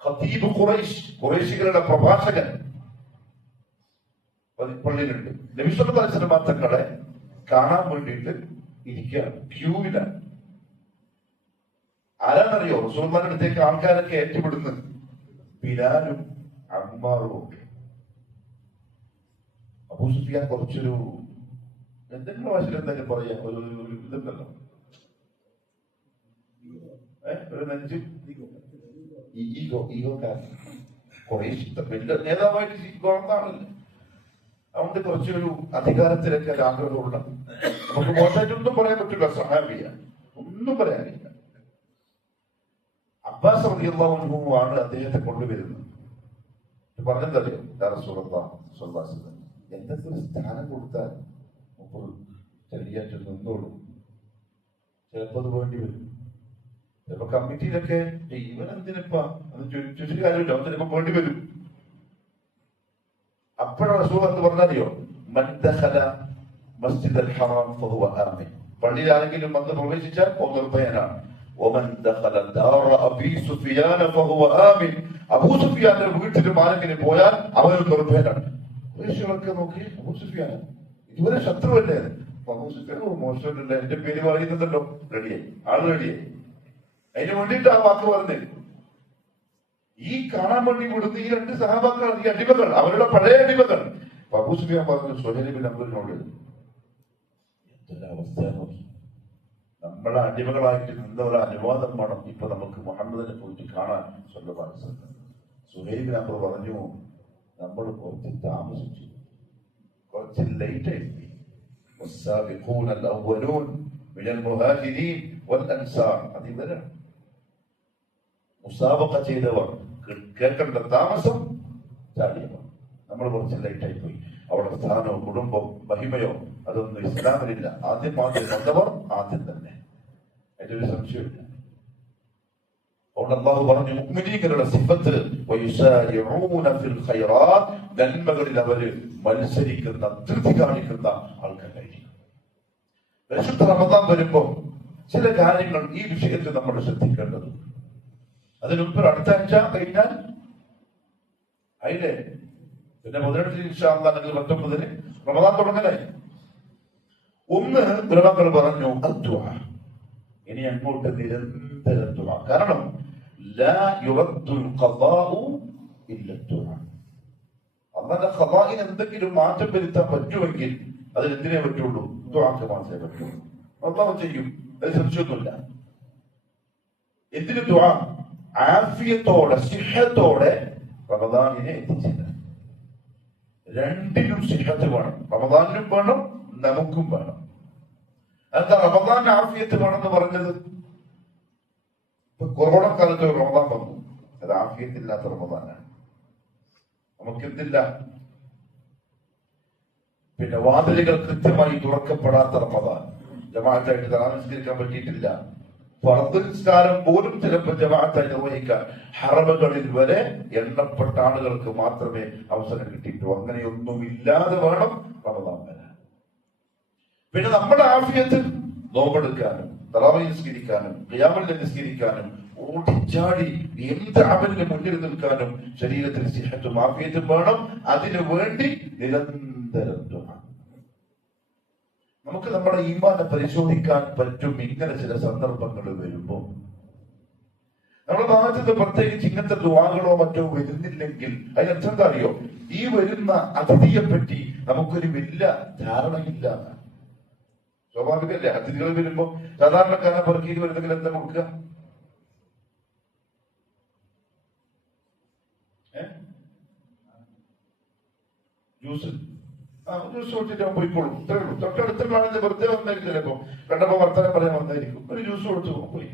ഖതീബ് ഖുറൈശ്, ഖുറൈശികളുടെ പ്രഭാഷകൻ പള്ളിയിലുണ്ട്. നബി സല്ലല്ലാഹു അലൈഹി വസല്ലം തങ്ങളെ കാണാൻ വേണ്ടിയിട്ട് ഇരിക്കുകയാണ്, ക്യൂവിലാണ്. ആരാന്നറിയോ? റസൂലുള്ളാഹിന്റെ അടുത്തേക്ക് ആൾക്കാരൊക്കെ ഏറ്റുവിടുന്നത് ബിലാലും അമ്മാറും ഒക്കെ. അബൂ സുഫിയാൻ കുറച്ചൊരു എന്തെങ്കിലും ഭാഷയിൽ എന്തെങ്കിലും പറയാ, ഒരു ഇതുണ്ടല്ലോ, ഒരു നെഞ്ച് ഈഗോക്കാരൻ, കുറെ വലിയ നേതാവായിട്ട് വളർന്നാണല്ലോ. അതുകൊണ്ട് കുറച്ചൊരു അധികാരത്തിലൊക്കെ ആഗ്രഹമുള്ള, നമുക്ക് മോശമായിട്ടൊന്നും പറയാൻ പറ്റില്ല. സഹാബിയ ഒന്നും പറയാനില്ല. അബ്ബാസ് റളിയല്ലാഹു അൻഹു ആണ് അദ്ദേഹത്തെ കൊണ്ടുവരുന്നത്. പറഞ്ഞെന്തറിയോ? യാ റസൂലല്ലാഹ് സ്വല്ലല്ലാഹു അലൈഹി വസല്ലം, എന്തൊക്കെ ഒരു സ്ഥാനം കൊടുത്താൽ മുപ്പത് ചെറിയായിട്ട് നിന്നോളൂ. ചിലപ്പോ അത് വേണ്ടി വരും. ചിലപ്പോ കമ്മിറ്റിയിലൊക്കെ ഇവൻ എന്തിനിപ്പാ അത് ചുറ്റി കാര്യമില്ല, അവൻ ചിലപ്പോ വേണ്ടി വരും. അപ്പോഴാണ് റസൂൽ എന്ന് പറഞ്ഞറിയോ, മൻ ദഖല മസ്ജിദൽ ഹറാം ഫഹുവ ആമിൻ, പള്ളിയിൽ ആരെങ്കിലും വന്ന് പ്രവേശിച്ചാൽ നിർഭയനാണ്. ومن دخل دار ابي سفيان فهو آمن, അബൂ സുഫിയാന്റെ വീട്ടിലും ആരെങ്കിലും പോയാൽ അവനും നിർഭയനാണ്. ഖുറൈശികളൊക്കെ നോക്കി, അബൂ സുഫിയാൻ ഇതുവരെ ശത്രുവല്ലേ, അബൂ സുഫിയാൻ മോശമല്ലേ, എന്റെ പേര് പറയുന്നുണ്ടല്ലോ, റെഡിയായി, ആള് റെഡിയായി. അതിന് വേണ്ടിയിട്ട് ആ വാക്ക് പറഞ്ഞേ. ഈ കാണാൻ വേണ്ടി വിടുന്ന ഈ 2 സഹാബാക്കളാണ്, ഈ അടിമകൾ, അവരുടെ പഴയ അടിമകൾ. അബൂ സുഫിയാൻ പറഞ്ഞു സുഹൈൽ ഇബ്നു അംറിനോട്, എന്തൊരവസ്ഥയാണ് നോക്കി, നമ്മളെ അടിമകളായിട്ട് നിന്നവരെ അനുവാദം വേണം ഇപ്പൊ നമുക്ക് മുഹമ്മദിനെ കുറിച്ച് കാണാൻ. സ്വല്ലല്ലാഹു അലൈഹി വസല്ലം സുഹൈൽ ഇബ്നു അംർ പറഞ്ഞു, നമ്മൾ കുറച്ച് താമസിച്ചു, കുറച്ച് ലേറ്റ് ആയി. والسابقون الأولون من المهاجرين والأنصار, അതിവരാണ് മുസാബഖ ചെയ്തവർ, കേൾക്കേണ്ട താമസം ചാടിയവർ. നമ്മൾ കുറച്ച് ലേറ്റ് ആയി പോയി. അവിടെ സ്ഥാനവും കുടുംബവും മഹിമയോ അതൊന്നും ഇസ്ലാമിലില്ല. ആദ്യം വന്നവർ ആദ്യം തന്നെ, അതിന്റെ ഒരു സംശയമില്ല. അതുകൊണ്ട് അല്ലാഹു പറഞ്ഞു മുഅ്മിനീങ്ങളുടെ സിഫത്ത് വയുസാരിഊന ഫിൽ ഖൈറാത്ത്, നന്മകളിൽ അവര് മത്സരിക്കുന്ന ധൃതി കാണിക്കുന്ന ആൾക്കാരായിരിക്കും. പരിശുദ്ധ റമദാൻ വരുമ്പോൾ ചില കാര്യങ്ങൾ ഈ വിഷയത്തിൽ നമ്മൾ ശ്രദ്ധിക്കേണ്ടതുണ്ട്. അതിനുമുമ്പ് അടുത്ത ആഴ്ച കഴിഞ്ഞാൽ അതിലെ പിന്നെ 18 ഇൻഷാ അല്ലാഹ് 19 റമദാൻ തുടങ്ങലായി. ഒന്ന് ഉലമാക്കൾ പറഞ്ഞു അദ്ദുആ, ഇനി അങ്ങോട്ട് നിരന്തരം ദുആ. കാരണം ലാ യുറദ്ദുൽ ഖദാഉ ഇല്ല ദുആ. അല്ലാഹുവിന്റെ ഖദാഇന് എന്തെങ്കിലും മാറ്റം വരുത്താൻ പറ്റുമെങ്കിൽ അതിന് എന്തിനേ പറ്റുള്ളൂ? ദുആക്ക് മാത്രമേ പറ്റുള്ളൂ. അല്ലാഹു ചെയ്യും, അത് സംശയമൊന്നുമില്ല. എന്തിന് ദുആ? ആഫിയത്തോടെ സിഹത്തോടെ റമദാനിനെ എത്തിച്ചില്ല. രണ്ടിനും സിഹത്ത് വേണം, റമദാനിനും വേണം നമുക്കും വേണം. എന്താ റമദാൻ ആഫിയത്ത് വേണമെന്ന് പറഞ്ഞത്? ഇപ്പൊ കൊറോണ കാലത്ത് ഒരു റമദാൻ വന്നു, അത് ആഫിയത്തില്ലാത്ത റമദാനാണ്. നമുക്കെന്തില്ല? പിന്നെ വാതിലുകൾ കൃത്യമായി തുറക്കപ്പെടാത്ത റമദാൻ, ജമാഅത്തായിട്ട് താമസിക്കാൻ പറ്റിയിട്ടില്ല. ഫർദ് നിസ്കാരം പോലും ചിലപ്പോൾ ജമാഅത്തായി നിർവഹിക്കാൻ ഹറമുകളിൽ വരെ എണ്ണപ്പെട്ട ആളുകൾക്ക് മാത്രമേ അവസരം കിട്ടിയിട്ടുള്ളൂ. അങ്ങനെയൊന്നും ഇല്ലാതെ വേണം റമദാൻ വരാൻ. പിന്നെ നമ്മുടെ ആഫിയത്ത് നോമ്പെടുക്കാനും തറാവീഹ് നിസ്കരിക്കാനും ഖിയാമുൽ ലൈൽ നിസ്കരിക്കാനും ഓടിച്ചാടി എന്ത് അമലിന് മുന്നിൽ നിൽക്കാനും ശരീരത്തിൽ സിഹത്തും ആഫിയത്തും വേണം. അതിനു വേണ്ടി നിരന്തരം ദുആ. നമുക്ക് നമ്മുടെ ഈമാനെ പരിശോധിക്കാൻ പറ്റും ഇങ്ങനെ ചില സന്ദർഭങ്ങൾ വരുമ്പോൾ. നമ്മുടെ ഭാഗത്ത് നിന്ന് പ്രത്യേകിച്ച് ഇങ്ങനത്തെ ദുആകളോ മറ്റോ വരുന്നില്ലെങ്കിൽ അതിനർത്ഥം എന്താ അറിയോ? ഈ വരുന്ന അതിഥിയെ പറ്റി നമുക്കൊരു വലിയ ധാരണയില്ല. സ്വാഭാവികല്ലേ? അതിഥികൾ വരുമ്പോ സാധാരണക്കാരനെ പറക്കിയിട്ട് വരുന്നെങ്കിൽ എന്താ കൊടുക്കുക? ജ്യൂസ്. ജ്യൂസ് കൊടുത്തിട്ട് അവൻ പോയിക്കോളും. ഇത്രേ ഉള്ളൂ. തൊട്ടടുത്തുള്ളാണെന്ന് വെറുതെ വന്നായിരിക്കും, ചിലപ്പോ കണ്ടപ്പോ വർത്തമാനം പറയാൻ വന്നായിരിക്കും. ഒരു ജ്യൂസ് കൊടുത്തു പോയി.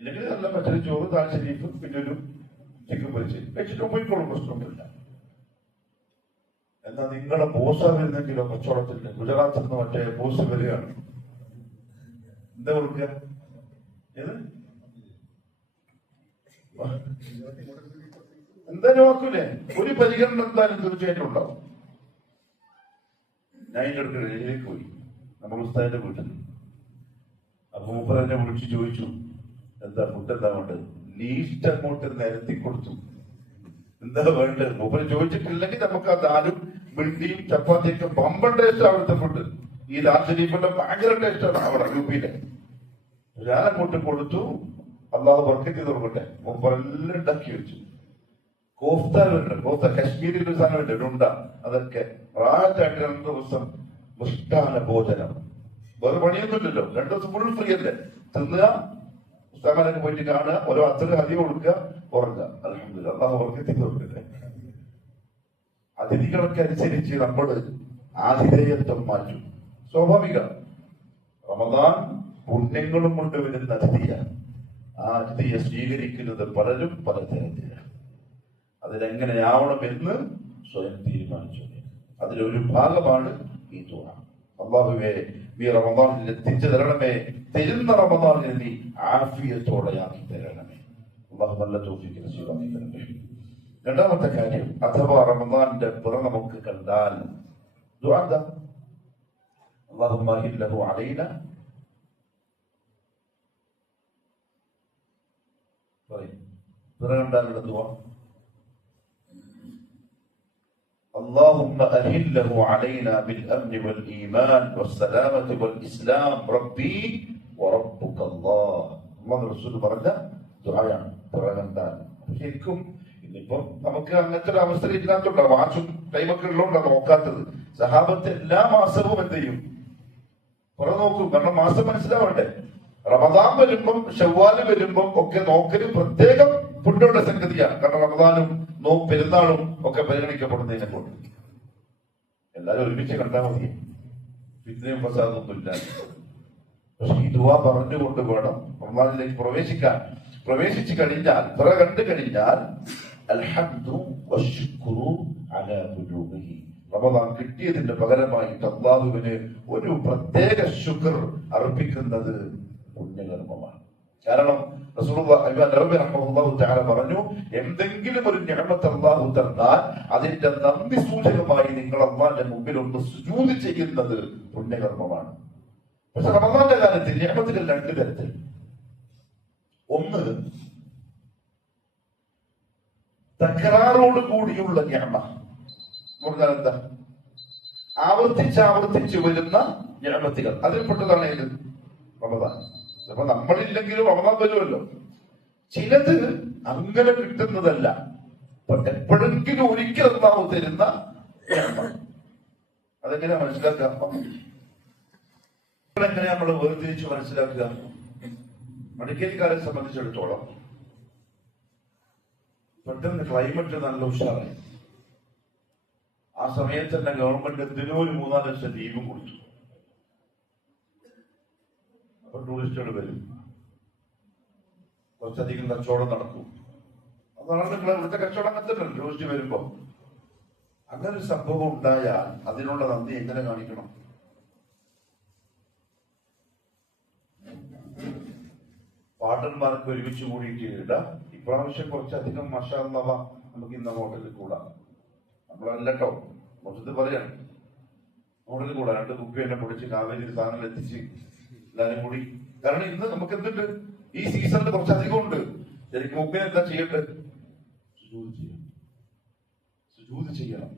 ഇല്ലെങ്കിൽ നല്ല മറ്റൊരു ചോറ്, ദാൽ ഷരീഫ്, പിന്നെ ഒരു ചിക്കൻ പൊരിച്ച് കഴിച്ചിട്ട് പോയിക്കോളും, പ്രശ്നമൊന്നുമില്ല. എന്നാൽ നിങ്ങളുടെ ബോസ വരുന്നെങ്കിലോ കച്ചവടത്തിൽ ഗുജറാത്തിൽ നിന്ന് മറ്റേ ബോസ് വരികയാണ്, എന്താ കൊടുക്കുക? എന്തായാലും നോക്കൂലേ? ഒരു പരിഗണന എന്തായാലും തീർച്ചയായിട്ടും ഉണ്ടാവും. ഞാൻ ഇതിന്റെ അടുത്ത് ഡൽഹിയിലേക്ക് പോയി, നമ്മുടെ ഉസ്താദിന്റെ വീട്ടിൽ. അപ്പൊ മൂപ്പർ എന്നെ വിളിച്ച് ചോദിച്ചു, എന്താ ഫുഡ് എന്താ വേണ്ടത്? ലീസ്റ്റ് അങ്ങോട്ട് നിരത്തി കൊടുത്തു. എന്താ വേണ്ടത്? മൂപ്പര് ചോദിച്ചിട്ടില്ലെങ്കിൽ നമുക്ക് ആ ദാലും മിണ്ടിയും ചപ്പാത്തിയൊക്കെ ബമ്പൻ ടേസ്റ്റ് അവിടുത്തെ ഫുഡ്. ഈ ദാൽ ഷരീഫിന്റെ ഭയങ്കര ടേസ്റ്റാണ് അവിടെ യുപിയിലെ. ഞാൻ അങ്ങോട്ട് കൊടുത്തു. അള്ളാഹു ബർക്കത്ത് തുറക്കട്ടെ. മൂപ്പരെല്ലാം ഉണ്ടാക്കി വെച്ചു. കോഫ്ത ഉണ്ട്, കോഫ്ത കശ്മീരിൽ ഒരു സാധനം ഉണ്ട്, ഉണ്ട. അതൊക്കെ പ്രായത്തായിട്ട് 2 ദിവസം മൃഷ്ടാന ഭോജനം. വേറെ പണിയൊന്നുമില്ലല്ലോ, 2 ദിവസം ഫുൾ ഫ്രീ അല്ലേ. തിന്നുക, പുസ്തകങ്ങളൊക്കെ പോയിട്ട് കാണുക, ഓരോ അത്ര അധികം കൊടുക്കുക, ഉറങ്ങുക. അൽഹംദുലില്ലാഹ്, അല്ലാഹു ബർക്കത്ത് കൊടുക്കട്ടെ. അതിഥികളൊക്കെ അനുസരിച്ച് നമ്മൾ ആതിഥേയത്വം മാറ്റും. സ്വാഭാവികം. റമദാൻ പുണ്യങ്ങളും കൊണ്ട് വരുന്ന അതിഥിയാണ്. ആ അതിഥിയെ സ്വീകരിക്കുന്നത് പലരും പല തരത്തിലാണ്. അതിലെങ്ങനെയാവണം എന്ന് സ്വയം തീരുമാനിച്ചു. അതിലൊരു ഭാഗമാണ് ഈ ദുആ. അല്ലാഹുവേ, ഈ റമദാനിൽ എത്തിച്ചു തരണമേ, തരുന്ന റമദാനിൽ നീ ആഫിയത്തോടെ ആക്കി തരണമേ. അല്ലാഹു നല്ല തൗഫീഖ് നസീബാക്കി തരട്ടെ. രണ്ടാമത്തെ കാര്യം, അഥവാ റമദാനിന്റെ പുറ നമുക്ക് കണ്ടാൽ ദുആ എന്താ? അല്ലാഹുമ്മ അഹില്ലഹു അലൈനാ, പുറ കണ്ടാലുള്ള ദുആ, اللهم أهله علينا بالأمن والإيمان والسلامة والإسلام ربي وربك الله. അല്ലാഹു റസൂൽ പറഞ്ഞ ദുആയാണ് തുറകണ്ടാൽ. ശരിക്കും ഇന്നിപ്പം നമുക്ക് അങ്ങനത്തെ ഒരു അവസ്ഥ ഇല്ലാത്തോണ്ടാ, വാച്ചും ടൈമൊക്കെ ഉള്ളതുകൊണ്ടാണ് നോക്കാത്തത്. സഹാബത്ത് എല്ലാ മാസവും എന്ത് ചെയ്യും? പുറ നോക്കും. കാരണം മാസം മനസ്സിലാവണ്ടേ. റമദാൻ വരുമ്പം ശവ്വാല് വരുമ്പം ഒക്കെ നോക്കല് പ്രത്യേകം പുണ്യമുള്ള സംഗതിയാണ്. കാരണം റമദാനും പെരുന്നാളും ഒക്കെ പരിഗണിക്കപ്പെടുന്നതിനെ കൊണ്ട് എല്ലാരും ഒരുമിച്ച് കണ്ടാൽ മതി, ഫിത്നയും ഫസാദൊന്നുമില്ല. പക്ഷെ ഈ ദുആ പറഞ്ഞുകൊണ്ട് വേണം റമദാനിലേക്ക് പ്രവേശിക്കാൻ. പ്രവേശിച്ചു കഴിഞ്ഞാൽ, പുറ കണ്ടു കഴിഞ്ഞാൽ അൽഹംദു വശുക്രു അലാ ഖുലൂബിഹി, റമദാൻ കിട്ടിയതിന്റെ പകരമായിട്ട് അല്ലാഹുവിന് ഒരു പ്രത്യേക ശുക്ർ അർപ്പിക്കുന്നത് പുണ്യകർമ്മമാണ്. കാരണം റസൂലുള്ളാഹി തആല പറഞ്ഞു, എന്തെങ്കിലും ഒരു നിഅമത്ത് അല്ലാഹു തന്നാൽ അതിന്റെ നന്ദി സൂചകമായി നിങ്ങൾ അല്ലാഹുവിന്റെ മുമ്പിൽ ഒന്ന് സുജൂദ് ചെയ്യുന്നത് പുണ്യകർമ്മമാണ്. പക്ഷെ റമദാന്റെ കാലത്ത് നിഅമത്തുകൾ രണ്ട് തരത്തിൽ. ഒന്ന് തകരാറോട് കൂടിയുള്ള നിഅമ പറഞ്ഞാൽ എന്താ? ആവർത്തിച്ച് വരുന്ന നിഅമത്തുകൾ. അതിൽപ്പെട്ടതാണ് ഏത്? റമദാൻ. അപ്പൊ നമ്മളില്ലെങ്കിലും റമദാൻ വരുമല്ലോ. ചിലത് അങ്ങനെ കിട്ടുന്നതല്ല, എപ്പോഴെങ്കിലും ഒരിക്കൽ അല്ലാഹു തരുന്ന നിഅമ. അതെങ്ങനെയാ മനസ്സിലാക്കാം? എങ്ങനെയാ നമ്മൾ വേർതിരിച്ച് മനസ്സിലാക്കുക? മെഡിക്കൽക്കാരെ സംബന്ധിച്ചിടത്തോളം പെട്ടെന്ന് ക്ലൈമറ്റ് നല്ല ഉഷാറായി. ആ സമയത്ത് തന്നെ ഗവൺമെന്റ് എന്തിനോ ഒരു 3-4 ലക്ഷം ലീവും കൊടുത്തു. അപ്പൊ ടൂറിസ്റ്റുകൾ വരും, കുറച്ചധികം കച്ചവടം നടക്കും. അതാണ് ഇവിടുത്തെ കച്ചവടം കത്തിട്ടുണ്ട്. ടൂറിസ്റ്റ് വരുമ്പോ അങ്ങനെ ഒരു സംഭവം ഉണ്ടായാൽ അതിനുള്ള നന്ദി എങ്ങനെ കാണിക്കണം? പാട്ടന്മാർക്ക് ഒരുമിച്ച് കൂടിയിട്ട് ഇടാം. ഇപ്രാവശ്യം കുറച്ചധികം മാഷാ അല്ലാഹ് നമുക്ക് ഇന്ന ഹോട്ടലിൽ കൂടാം. നമ്മളല്ലട്ടോ മൊത്തത്തിൽ പറയാണ്, ഹോട്ടലിൽ കൂടാ. 2 കുപ്പി എന്നെ പൊടിച്ച് കാവേരി സാധനങ്ങൾ എത്തിച്ച് എല്ലാരും കൂടി. കാരണം ഇന്ന് നമുക്ക് എന്തുണ്ട്, ഈ സീസണിൽ കുറച്ചധികം ഉണ്ട്. ശരിക്കും മുമ്പേ എന്താ ചെയ്യട്ടെ? സുജൂദ് ചെയ്യണം.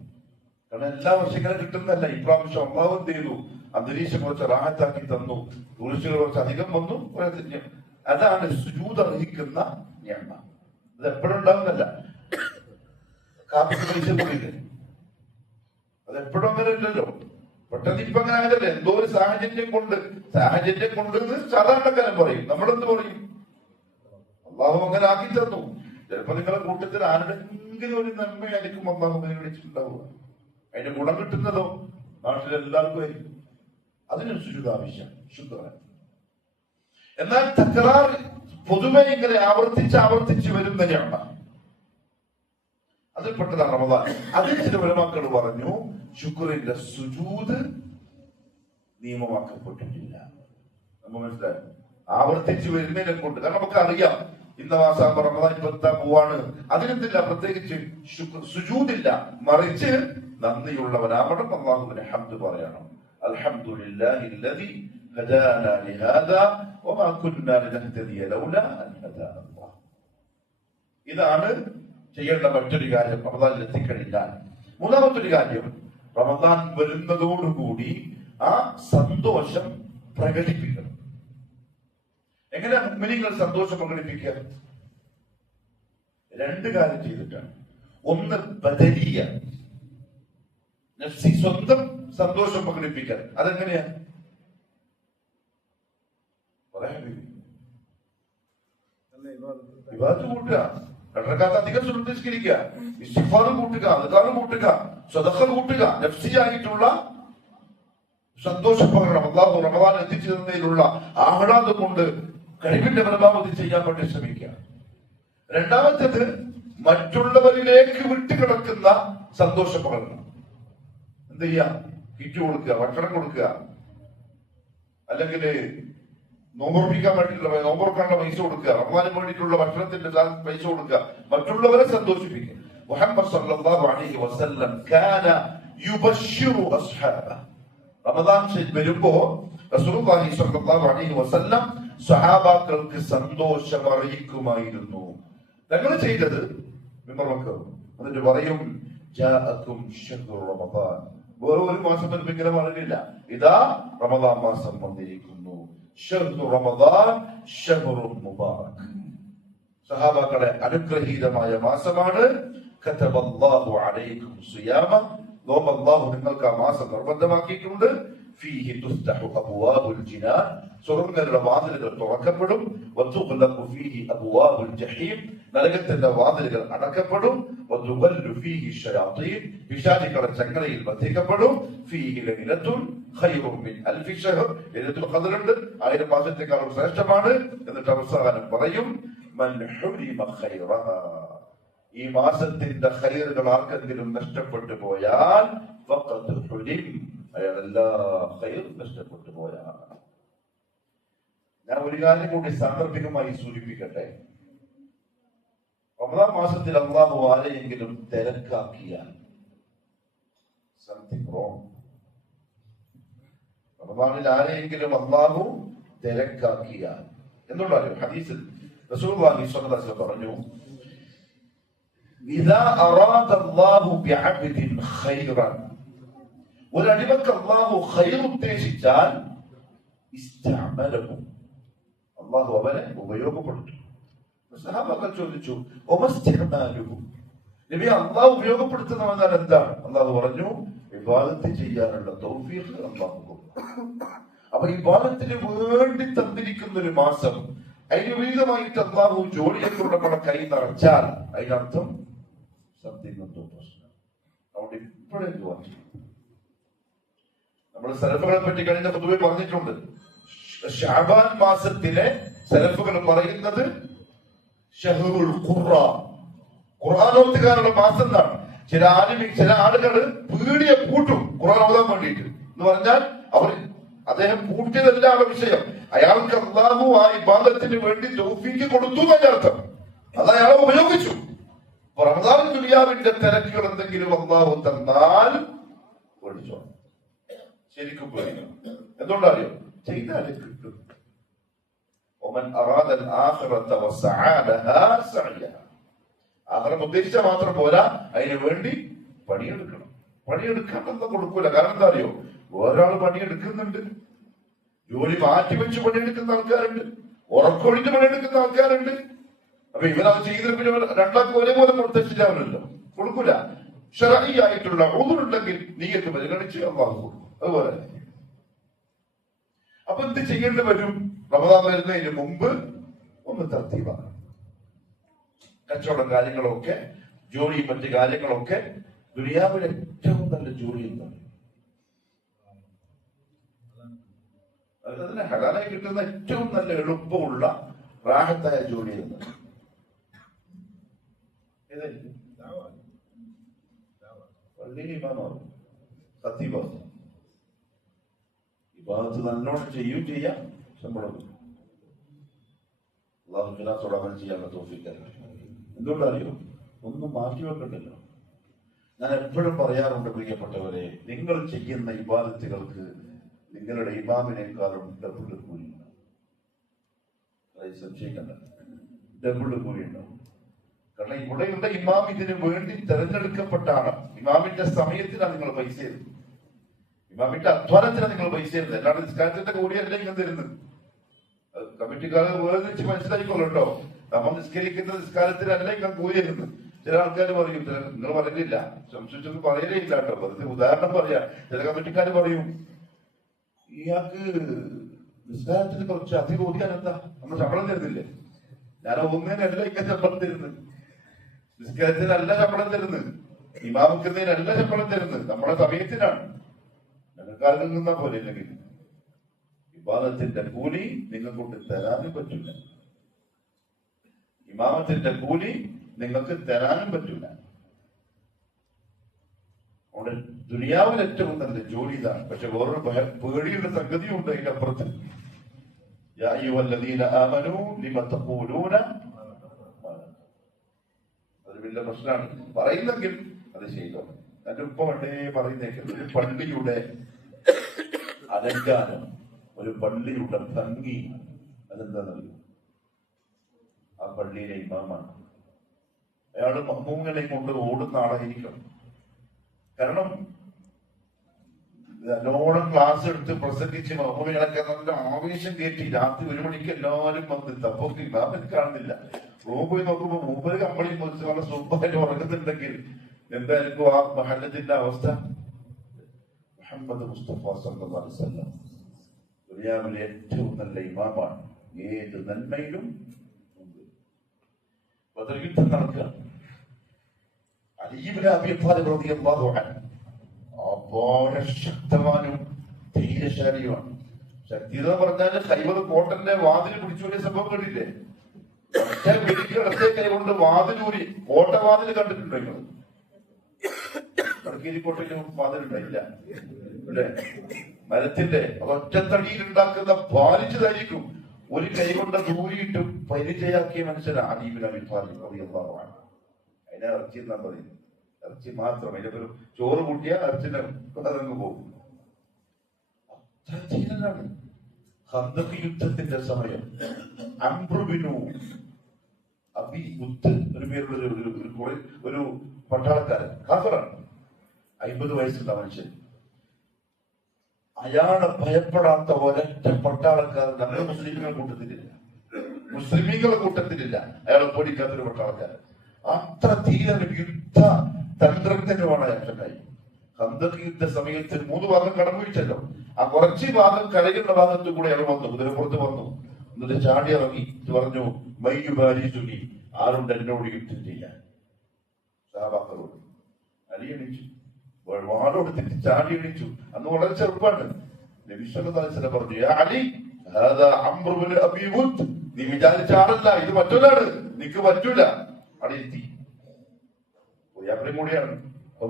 കാരണം എല്ലാ വർഷങ്ങളും കിട്ടുന്നതല്ല. ഇപ്രാവശ്യം അല്ലാഹു എന്ത് ചെയ്തു? അന്തരീക്ഷം കുറച്ച് റാഹത്താക്കി തന്നു. ടൂറിസ്റ്റുകൾ കുറച്ചധികം വന്നു. അതാണ് സുജൂദ് അർഹിക്കുന്ന നിഅമ. അത് എപ്പോഴും ഉണ്ടാകുന്നല്ല. കാപ്പിക്ക് പൈസ കൂടിയില്ലേ? അത് എപ്പോഴും അങ്ങനെ ഇല്ലല്ലോ. പെട്ടെന്ന് ഇപ്പൊ അങ്ങനെ അങ്ങനല്ലേ? എന്തോ ഒരു സാഹചര്യം കൊണ്ട് സാധാരണക്കാരൻ പറയും. നമ്മളെന്ത് പറയും? അല്ലാഹു അങ്ങനെ ആക്കി തന്നു. ചിലപ്പോ നിങ്ങളെ കൂട്ടത്തിൽ ആരുടെങ്കിലും ഒരു നന്മയായിരിക്കും അല്ലാഹു വിളിച്ചിട്ടുണ്ടാവുക. അതിന്റെ ഗുണം കിട്ടുന്നതോ നാട്ടിലെല്ലാവർക്കും ആയിരിക്കും. അതിന് സുജൂദ് ആവശ്യം, ശുദ്ധമാണ്. എന്നാൽ തക്രാർ പൊതുവെ ഇങ്ങനെ ആവർത്തിച്ച് വരുന്ന നിഅമ, അതിൽപ്പെട്ടതാണ് റമദാൻ. അതിന് ചില ഉലമാക്കൾ പറഞ്ഞു, ശുക്രിന്റെ സുജൂദ് നിയമമാക്കപ്പെട്ടിട്ടില്ല. നമ്മൾ മനസ്സിലായി? ആവർത്തിച്ച് വരുന്നതിനെ കൊണ്ട്. കാരണം നമുക്ക് അറിയാം ഇന്ന മാസം റമദാൻ 20 പോവാണ്. അതിനെന്തില്ല? പ്രത്യേകിച്ച് സുജൂദില്ല. മറിച്ച് നന്ദിയുള്ളവനാവണം. അല്ലാഹുവിനെ ഹംദ് പറയണം. അൽഹംദുലില്ലാഹില്ലദി ഹദാനാ ലിഹാദാ വമാ കുന്നാ ലിനഹ്തദിയ ലൗലാ അൻ ഹദാനാ അല്ലാഹ്. ഇതാണ് ചെയ്യേണ്ട മറ്റൊരു കാര്യം റമദാനിൽ എത്തിക്കഴിഞ്ഞാൽ. മൂന്നാമത്തൊരു കാര്യം, റമദാൻ വരുന്നതോടുകൂടി ആ സന്തോഷം പ്രകടിപ്പിക്കണം. എങ്ങനെ മുഅ്മിനീങ്ങൾ സന്തോഷം പ്രകടിപ്പിക്കുക? 2 കാര്യം ചെയ്തിട്ടാണ്. ഒന്ന് ബദലിയ, നഫ്സി, സ്വന്തം സന്തോഷം പ്രകടിപ്പിക്കാൻ. അതെങ്ങനെയാ? ഇബാദത്ത് കൂട്ടുക, 2 റക്അത്ത് അധികം സുന്നത്തിസ്കരിക്കുക, ഇസ്തിഗ്ഫാർ കൂട്ടുക, അദ്കാർ കൂട്ടുക, സദഖ കൂട്ടുക. നഫ്സിയായിട്ടുള്ള സന്തോഷം പകരണം. അല്ലാഹു റമദാൻ എത്തിച്ചു തന്നതിലുള്ള ആഹ്ലാദം കൊണ്ട് കഴിവിന്റെ പരമാവധി ചെയ്യാൻ വേണ്ടി ശ്രമിക്കുക. രണ്ടാമത്തേത് മറ്റുള്ളവരിലേക്ക് വിട്ടുകിടക്കുന്ന സന്തോഷം പകരണം. എന്ത് ചെയ്യാം? കിറ്റ് കൊടുക്കുക, ഭക്ഷണം കൊടുക്കുക, അല്ലെങ്കിൽ നോമ്പുറപ്പിക്കാൻ വേണ്ടിയിട്ടുള്ള നോമ്പുറക്കാനുള്ള പൈസ കൊടുക്കുക, റമദാന് വേണ്ടിയിട്ടുള്ള ഭക്ഷണത്തിന്റെ പൈസ കൊടുക്കുക, മറ്റുള്ളവരെ സന്തോഷിപ്പിക്കുക. മുഹമ്മദ് സല്ലല്ലാഹു അലൈഹി വസല്ലം കാന യുബശ്ശിറു അസ്ഹാബഹു. റമദാൻ വരുമ്പോ റസൂലുള്ളാഹി സ്വല്ലല്ലാഹു അലൈഹി വസല്ലം സ്വഹാബാക്കൾക്ക് സന്തോഷം അറിയിക്കുമായിരുന്നു. ഞങ്ങൾ ചെയ്തത് എന്നിട്ട് പറയും, ജാഅക്കും ശഹ്റു റമദാൻ. വേറെ ഒരു മാസം വരുമ്പോ ഇങ്ങനെ പറഞ്ഞില്ല, ഇതാ റമദാൻ മാസം വന്നിരിക്കുന്നു. ശഹ്റു റമദാൻ ശഹ്റുൻ മുബാറക്. സഹാബാക്കളെ അനുഗ്രഹീതമായ മാസമാണ്. കതബല്ലാഹു അലൈക്കും സിയാമ. നോമ്പ് അല്ലാഹു നിങ്ങൾക്ക് ആ മാസം നിർബന്ധമാക്കിയിട്ടുണ്ട്. ഫീഹി തുഫ്തഹു അബ്വാബുൽ ജിനാൻ. സ്വർഗ്ഗങ്ങളുടെ വാതിലുകൾ തുറക്കപ്പെടും. വതുഗ്ലഖു ഫീഹി അബ്വാബുൽ ജഹീം. നരകത്തിന്റെ വാതിലുകൾ അടക്കപ്പെടും. വതുഗല്ലു ഫീഹി ശയാത്തീൻ. പിശാചുക്കളുടെ ചങ്ങലയിൽ ബന്ധിക്കപ്പെടും. ഫീഹി ലൈലത്തുൻ ഖൈറുൻ മിൻ അൽഫി ശഹർ. ലൈലത്തുൽ ഖദ്റുണ്ട്, 1000 മാസത്തേക്കാളും ശ്രേഷ്ഠമാണ്. എന്നിട്ട് അവസാനം പറയും, മൻ ഹുരിമ ഖൈറഹാ. ഈ മാസത്തിന്റെ ഖൈറുകൾ ആർക്കെങ്കിലും നഷ്ടപ്പെട്ടു പോയാൽ ഫഖദ് ഹുരിം, അയാൾ എല്ലാ ഖൈറും നഷ്ടപ്പെട്ടു പോയാൽ. ഞാൻ ഒരു കാര്യം കൂടി സാന്ദർഭികമായി സൂചിപ്പിക്കട്ടെ. റമദാൻ മാസത്തിൽ അള്ളാഹു ആരെയെങ്കിലും തിരക്കാക്കിയാൽ സംതിങ് റോങ്. റമദാനിൽ ആരെയെങ്കിലും അള്ളാഹു തിരക്കാക്കിയാൽ എന്തുകൊണ്ടറിയോ? ഹദീസിൽ റസൂലുള്ളാഹി സ്വല്ലല്ലാഹു അലൈഹി വസല്ലം പറഞ്ഞു, ഇദാ അറാദ അല്ലാഹു ബിഅബ്ദിൻ ഖൈറൻ, ഒരു അടിമക്ക് അല്ലാഹു ഖൈർ ഉദ്ദേശിച്ചാൽ ഇസ്തഅമലഹു, അല്ലാഹു അവനെ ഉപയോഗപ്പെടുത്തും. സഹാബാക്കൾ ചോദിച്ചു, ഒമസ്തിഅമാലുഹു, നബി അല്ലാഹു ഉപയോഗപ്പെടുത്തുന്നവനാൽ എന്താണ്? അല്ലാഹു പറഞ്ഞു, ഇബാദത്ത് ചെയ്യാനുള്ള തൗഫീഖ് അല്ലാഹു കൊടുക്കും. അപ്പൊ ഇബാദത്തിന് വേണ്ടി തന്നിരിക്കുന്ന ഒരു മാസം, അതിന് വിപരീതമായിട്ട് അല്ലാഹു ജോലിയൊക്കെ നമ്മളെ കൈ നിറച്ചാൽ അതിനർത്ഥം സത്യങ്ങൾക്കും പ്രശ്നം. അതുകൊണ്ട് ഇപ്പോഴേക്ക് പറഞ്ഞു, നമ്മൾ സലഫുകളെ പറ്റി കഴിഞ്ഞ പൊതുവെ പറഞ്ഞിട്ടുണ്ട്. ശഅബാൻ മാസത്തിലെ സലഫുകൾ പറയുന്നത് ഷഹ്റുൽ ഖുർആൻ, ഖുർആനോത്തുകാരുടെ മാസം എന്നാണ്. ചില ആളുകൾ പീടിയെ പൂട്ടും ഖുർആൻ ഓതാൻ വേണ്ടിയിട്ട് എന്ന് പറഞ്ഞാൽ അദ്ദേഹം പൂട്ടിയതല്ല ആ വിഷയം. അയാൾക്ക് അല്ലാഹു ആ ഇബാദത്തിന് വേണ്ടി തൗഫീഖ് കൊടുത്തു എന്നതിന്റെ അർത്ഥം. അത് അയാളെ ഉപയോഗിച്ചു. റമദാൻ ദുനിയാവിന്റെ തിരക്കുകൾ എന്തെങ്കിലും അല്ലാഹു തന്നാൽ പഠിച്ചോ, ശരിക്കും പേടിക്കണം. എന്തുകൊണ്ടറിയോ? ചെയ്താലേ കിട്ടും. ഒമൻ അറാദൽ ആഖിറത വസഅ ലഹാ സഅയഹ, ആഖിറത്ത് ഉദ്ദേശിച്ച മാത്രം പോരാ, അതിനു വേണ്ടി പണിയെടുക്കണം. പണിയെടുക്കാൻ ഒന്നും കൊടുക്കൂല. കാരണം എന്താ അറിയോ? ഒരാൾ പണിയെടുക്കുന്നുണ്ട്, ജോലി മാറ്റിവെച്ച് പണിയെടുക്കുന്ന ആൾക്കാരുണ്ട്, ഉറക്കൊഴിഞ്ഞ് പണിയെടുക്കുന്ന ആൾക്കാരുണ്ട്. അപ്പൊ ഇവരത് ചെയ്തിട്ട് പിന്നെ രണ്ടാൾക്ക് ഒരേപോലെ കൊടുത്തിട്ടാവുമല്ലോ, കൊടുക്കൂല. ശർഈ ആയിട്ടുള്ള ഉദുറുണ്ടെങ്കിൽ നീയത്ത് പരിഗണിച്ച് അല്ലാഹു കൊടുക്കും. അതുപോലെ അപ്പൊ എന്ത് ചെയ്യേണ്ടി വരും? റമദാൻ വരുന്നതിന് മുമ്പ് ഒന്ന് തർത്തീബാണ്. കച്ചവടം കാര്യങ്ങളൊക്കെ, ജോലിയും മറ്റു കാര്യങ്ങളൊക്കെ. ദുനിയാവിലെ ഏറ്റവും നല്ല ജോലി എന്താണ്? അതിന് ഹലാലായി കിട്ടുന്ന ഏറ്റവും നല്ല എളുപ്പമുള്ള റാഹത്തായ ജോലി എന്താണ്? പള്ളിയിൽ ഇമാമാവും ഖത്തീബാവും. ഇബാദത്ത് നല്ലോണം ചെയ്യുകയും ചെയ്യാം, ശമ്പളം അല്ലാഹു ഖിലാസോടെ അമൽ ചെയ്യാനുള്ള തൗഫീഖ് തരട്ടെ. എന്തുകൊണ്ടറിയോ? ഒന്നും മാറ്റി വെക്കണ്ടല്ലോ. ഞാൻ എപ്പോഴും പറയാറുണ്ട്, പ്രിയപ്പെട്ടവരെ, നിങ്ങൾ ചെയ്യുന്ന ഇബാദത്തുകൾക്ക് നിങ്ങളുടെ ഇമാമിനേക്കാളും ഡബിൾ കൂലി ഉണ്ടാവും. സംശയിക്കണ്ട, ഡബിൾ കൂലി ഉണ്ടാവും. കാരണം ഇവിടെയുള്ള ഇമാം ഇതിനു വേണ്ടി തെരഞ്ഞെടുക്കപ്പെട്ടാണ്. ഇമാമിന്റെ സമയത്തിനാണ് നിങ്ങൾ പൈസ തരുന്നത്, ഇമാമിന്റെ അധ്വാനത്തിനാണ് നിങ്ങൾ പൈസ തരുന്നത്. അല്ലാണ്ട് നിസ്കാരത്തിന്റെ കൂലിയല്ല ഇങ്ങനെ തരുന്നത്. കമ്മിറ്റിക്കാരെ വേർതിരിച്ച് മനസ്സിലായിക്കൊള്ളട്ടോ. നമ്മൾ നിസ്കരിക്കുന്ന നിസ്കാരത്തിനല്ല ഇങ്ങനെ കൂലി തരുന്നത്. ചില ആൾക്കാർ പറയും, നിങ്ങൾ പറയുന്നില്ല, സംശയിച്ചൊന്നും പറയലേ ഇല്ല കേട്ടോ, വെറുതെ ഉദാഹരണം പറയാ. ചില കമ്മിറ്റിക്കാർ പറയും, ഇയാൾക്ക് നിസ്കാരത്തിന് കുറച്ച് അധികം ഓതിയാൽ എന്താ, നമ്മൾ ശമ്പളം തരുന്നില്ലേ? ഞാൻ ഒന്നിനല്ല ഇങ്ങനെ ശമ്പളം തരുന്നത്, നിസ്കാരത്തിനല്ല ശമ്പളം തരുന്നത്, ഇമാമിക്കുന്നതിനല്ല ശമ്പളം തരുന്നത്, നമ്മുടെ സമയത്തിനാണ്. ഞങ്ങൾക്കാർക്ക് നിന്നാ പോലെ ഇല്ലെങ്കിൽ ഇബാദത്തിന്റെ കൂലി നിങ്ങൾക്ക് കൊണ്ട് തരാനും പറ്റില്ല, ഇമാമത്തിന്റെ കൂലി നിങ്ങൾക്ക് തരാനും പറ്റില്ല. അവിടെ ദുനിയാവിൽ ഏറ്റവും നല്ല ജോലി ഇതാണ്. പക്ഷെ വേറൊരു പേടിയുടെ സംഗതിയും ഉണ്ട് അതിന്റെ അപ്പുറത്ത്. യാ അയ്യുഹല്ലദീന ആമനൂ ലിമ തഖൂലൂന, അതൊരു വലിയ പ്രശ്നമാണ്. പറയുന്നെങ്കിൽ അത് ചെയ്തോ. എന്റെ ഉപ്പ പണ്ടേ പറയുന്നേക്കും, ഒരു പള്ളിയുടെ അലങ്കാരം, ഒരു പള്ളിയുടെ ഭംഗി, അതെന്താണെന്നറിയോ? ആ പള്ളിയിലെ ഇമാമാണ്. അയാള് മഹ്മൂമിനെ കൊണ്ട് ഓടുന്ന ആളായിരിക്കണം. കാരണം നല്ലോണം ക്ലാസ് എടുത്ത് പ്രസംഗിച്ച് മഹ്മൂമികളൊക്കെ നല്ല ആവേശം കയറ്റി രാത്രി 1 മണിക്ക് എല്ലാവരും വന്നിട്ട് അപ്പൊ ഇമാമിനെ കാണുന്നില്ല. റൂം പോയി നോക്കുമ്പോ മൂപ്പര് കമ്പളി പൊളിച്ച് നല്ല സൂപ്പറായിട്ട് ഉറങ്ങുന്നുണ്ടെങ്കിൽ എന്തായിരിക്കും ആ മഹല്ലത്തിന്റെ അവസ്ഥ? മുഹമ്മദ് മുസ്തഫ സല്ലല്ലാഹു അലൈഹി വസല്ലം ദുനിയാവിലെ ഏറ്റവും നല്ല ഇമാമാണ്. ഏത് നന്മയിലും യുദ്ധം നടക്കുക. അലി ഇബ്നു അബീ ത്വാലിബ് റളിയല്ലാഹു അൻഹു അപാര ശക്തവാനും ധൈര്യശാലിയുമാണ്. ശക്തി എന്ന് പറഞ്ഞാൽ ഖൈബർ കോട്ടന്റെ വാതിൽ പിടിച്ചൂരിയ സംഭവം കണ്ടില്ലേ? ഒറ്റ വെടിക്ക് കൈകൊണ്ട് വാതിലൂരി. കോട്ടവാതിൽ കണ്ടിട്ടുണ്ടോ നിങ്ങൾ? കടക്കേരിക്കോട്ടയിൽ വാതിലുണ്ടായില്ല അല്ലെ? മരത്തിന്റെ ഒറ്റത്തടിയിൽ ഉണ്ടാക്കുന്ന പാലിച്ചതായിരിക്കും. ഒരു കൈ കൊണ്ട് ദൂരിയിട്ട് പരിചയാക്കിയ മനുഷ്യനാണ് അലി ഇബ്നു അബീ ത്വാലിബ് റളിയല്ലാഹു അൻഹു. അതിനെ ഇറച്ചി എന്നാ പറയുന്നത്. ഇറച്ചി മാത്രം, അതിന്റെ ഒരു ചോറ് കൂട്ടിയാൽ ഇറച്ചിന്റെ അതങ്ങ് പോകും. അത്ര ധീരനാണ്. ഖന്ദഖ് യുദ്ധത്തിന്റെ സമയം അംറു ബിനു അബി ഉത്ത് ഒരു പേരുള്ള ഒരു പട്ടാളക്കാരൻ, കാഫിറാണ്, 50 വയസ്സുള്ള മനുഷ്യൻ. അയാളെ ഭയപ്പെടാത്ത ഒരൊറ്റ പട്ടാളക്കാരൻ നമ്മുടെ മുസ്ലിമുകളുടെ കൂട്ടത്തിലില്ല. അയാളെ പേടിക്കാത്തൊരു പട്ടാളക്കാരൻ. അത്ര ധീരനും യുദ്ധ തന്ത്രജ്ഞനുമാണ് അയാൾ. ഖന്ദഖ് യുദ്ധ സമയത്ത് 3 ഭാഗം കടമുഴിച്ചല്ലോ. ആ കുറച്ച് ഭാഗം കരയുള്ള ഭാഗത്ത് കൂടെ അയാൾ വന്നു, കുതിരപ്പുറത്ത് വന്നു. എന്നിട്ട് ചാടി ഇറങ്ങി പറഞ്ഞു, മയ്യുബാരിസുനി, ആരുണ്ട് എന്നോട് യുദ്ധം ചെയ്യാൻ? സഹാബാക്കളോട്. അലി എണീച്ചു, വാളോടുത്തിട്ട് ചാടി എണീച്ചു. അന്ന് വളരെ ചെറുപ്പാണ്. നബി സല്ലല്ലാഹു അലൈഹി വസല്ലം പറഞ്ഞു, യാ അലി, ഹാദാ അംറു ബിൻ അബീ വുദ്, നീ വിചാരിച്ച ആളല്ല, ഇത് മറ്റൊരാള്, നിനക്ക് പറ്റൂല. അവിടെ എത്തി. യാത്രയും കൂടിയാണ്,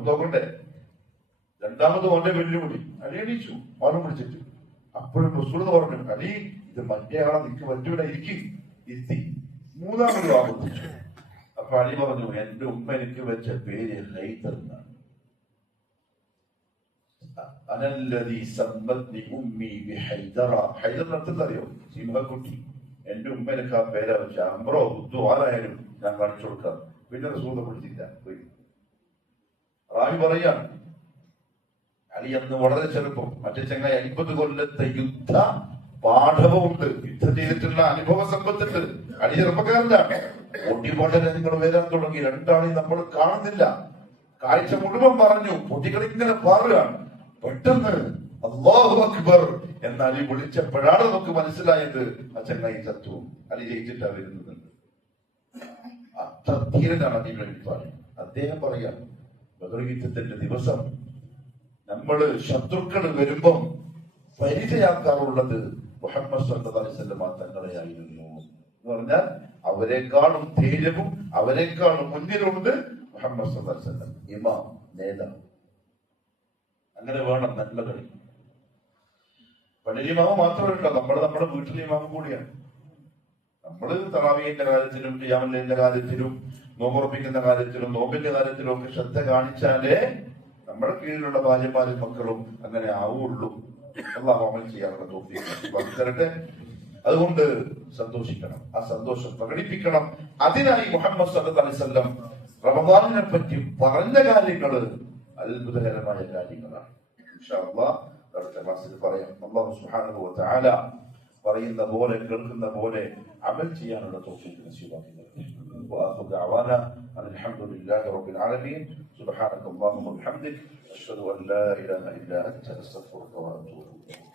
നോക്കണ്ടേ. രണ്ടാമത് ഓന്റെ വെല്ലുവിളി. അലി എണീച്ചു, വാളും പിടിച്ചിട്ട്. അപ്പോഴും റസൂൽ പറഞ്ഞു, അലി, ഇത് മറ്റേ ആളെ നിനക്ക് പറ്റൂല, ഇരിക്കും. ഇരുത്തി. മൂന്നാമത് ആവർത്തിച്ചു. അപ്പൊ അലി പറഞ്ഞു, എന്റെ ഉമ്മ എനിക്ക് വെച്ച പേര് ഹൈദർ എന്നാണ്. ഹൈദറിനർത്ഥം സിംഹക്കുട്ടി. എന്റെ ഉമ്മ എനിക്ക് ആ പേരാ വെച്ച. അമ്രോ ഉദ്ദു ആരായാലും ഞാൻ കാണിച്ചു കൊടുക്കാം. പിന്നെ റസൂൽ പിടിച്ചില്ല. റാവി പറയാണ്, അലി അന്ന് വളരെ ചെറുപ്പം. മറ്റേ ചങ്ങായി 50 കൊല്ലത്തെ യുദ്ധ പാഠവുമുണ്ട്, യുദ്ധം ചെയ്തിട്ടുള്ള അനുഭവ സമ്പത്തുണ്ട്. അലി ചെറുപ്പക്കാരനാണ്. പൊട്ടിപ്പാട്ട് രംഗങ്ങൾ വരാൻ തുടങ്ങി. രണ്ടാളെയും നമ്മൾ കാണുന്നില്ല. കാഴ്ച മുഴുവൻ പറഞ്ഞു, പൊട്ടികൾ ഇങ്ങനെ പാറുകയാണ്. പെട്ടെന്ന് അല്ലാഹു അക്ബർ എന്ന അലി വിളിച്ചപ്പോഴാണ് നമുക്ക് മനസ്സിലായത് ആ ചങ്ങായി ചത്തു. അലി ജയിച്ചിട്ടാ വരുന്നത്. അത്ര ധീരനാണ് അലി ഇബ്നു അബീ ത്വാലിബ്. അദ്ദേഹം പറയാം, ബദർ യുദ്ധത്തിന്റെ ദിവസം നമ്മള് ശത്രുക്കൾ വരുമ്പം പരിചയാക്കാറുള്ളത് മുഹമ്മദ് സല്ലല്ലാഹു അലൈഹി വസല്ലം തങ്ങളെയായിരുന്നു എന്ന് പറഞ്ഞാൽ അവരെക്കാളും ധൈര്യവും അവരെക്കാളും മുന്നിലുണ്ട് മുഹമ്മദ് സല്ലല്ലാഹു അലൈഹി വസല്ലം. ഇമാം, നേതാവ്. അങ്ങനെ വേണം നല്ല കളി. പള്ളിയിമാമ മാത്രമല്ല, നമ്മുടെ വീട്ടിലെ ഇമാമ കൂടിയാണ്. നമ്മള് തറാവീഹിന്റെ കാര്യത്തിലും ഖിയാമുൽ കാര്യത്തിലും നോമ്പുറപ്പിക്കുന്ന കാര്യത്തിലും നോമ്പിന്റെ കാര്യത്തിലും ഒക്കെ ശ്രദ്ധ കാണിച്ചാലേ നമ്മുടെ കീഴിലുള്ള ഭാര്യമാരും മക്കളും അങ്ങനെ ആവുള്ളൂ. അല്ലാഹു അമൽ ചെയ്യാനുള്ള തൗഫീഖ് തരട്ടെ. അതുകൊണ്ട് സന്തോഷിക്കണം, ആ സന്തോഷം പ്രകടിപ്പിക്കണം. അതിനായി മുഹമ്മദ് സല്ലല്ലാഹു അലൈഹി വസല്ലം റമദാനിനെ പറ്റി പറഞ്ഞ കാര്യങ്ങൾ അത്ഭുതകരമായ കാര്യങ്ങളാണ്. ഇൻഷാ അല്ലാഹ് അടുത്ത ക്ലാസ്സിൽ പറയാം. അല്ലാഹു സുബ്ഹാനഹു വ തആല പറയുന്ന പോലെ കേൾക്കുന്ന പോലെ അമൽ ചെയ്യാനുള്ള തൗഫീഖ് നസീബാക്കി തരട്ടെ. وآخر دعوانا أن الحمد لله رب العالمين. سبحانك اللهم وبحمدك أشهد أن لا إله إلا أنت أستغفرك وأتوب إليك.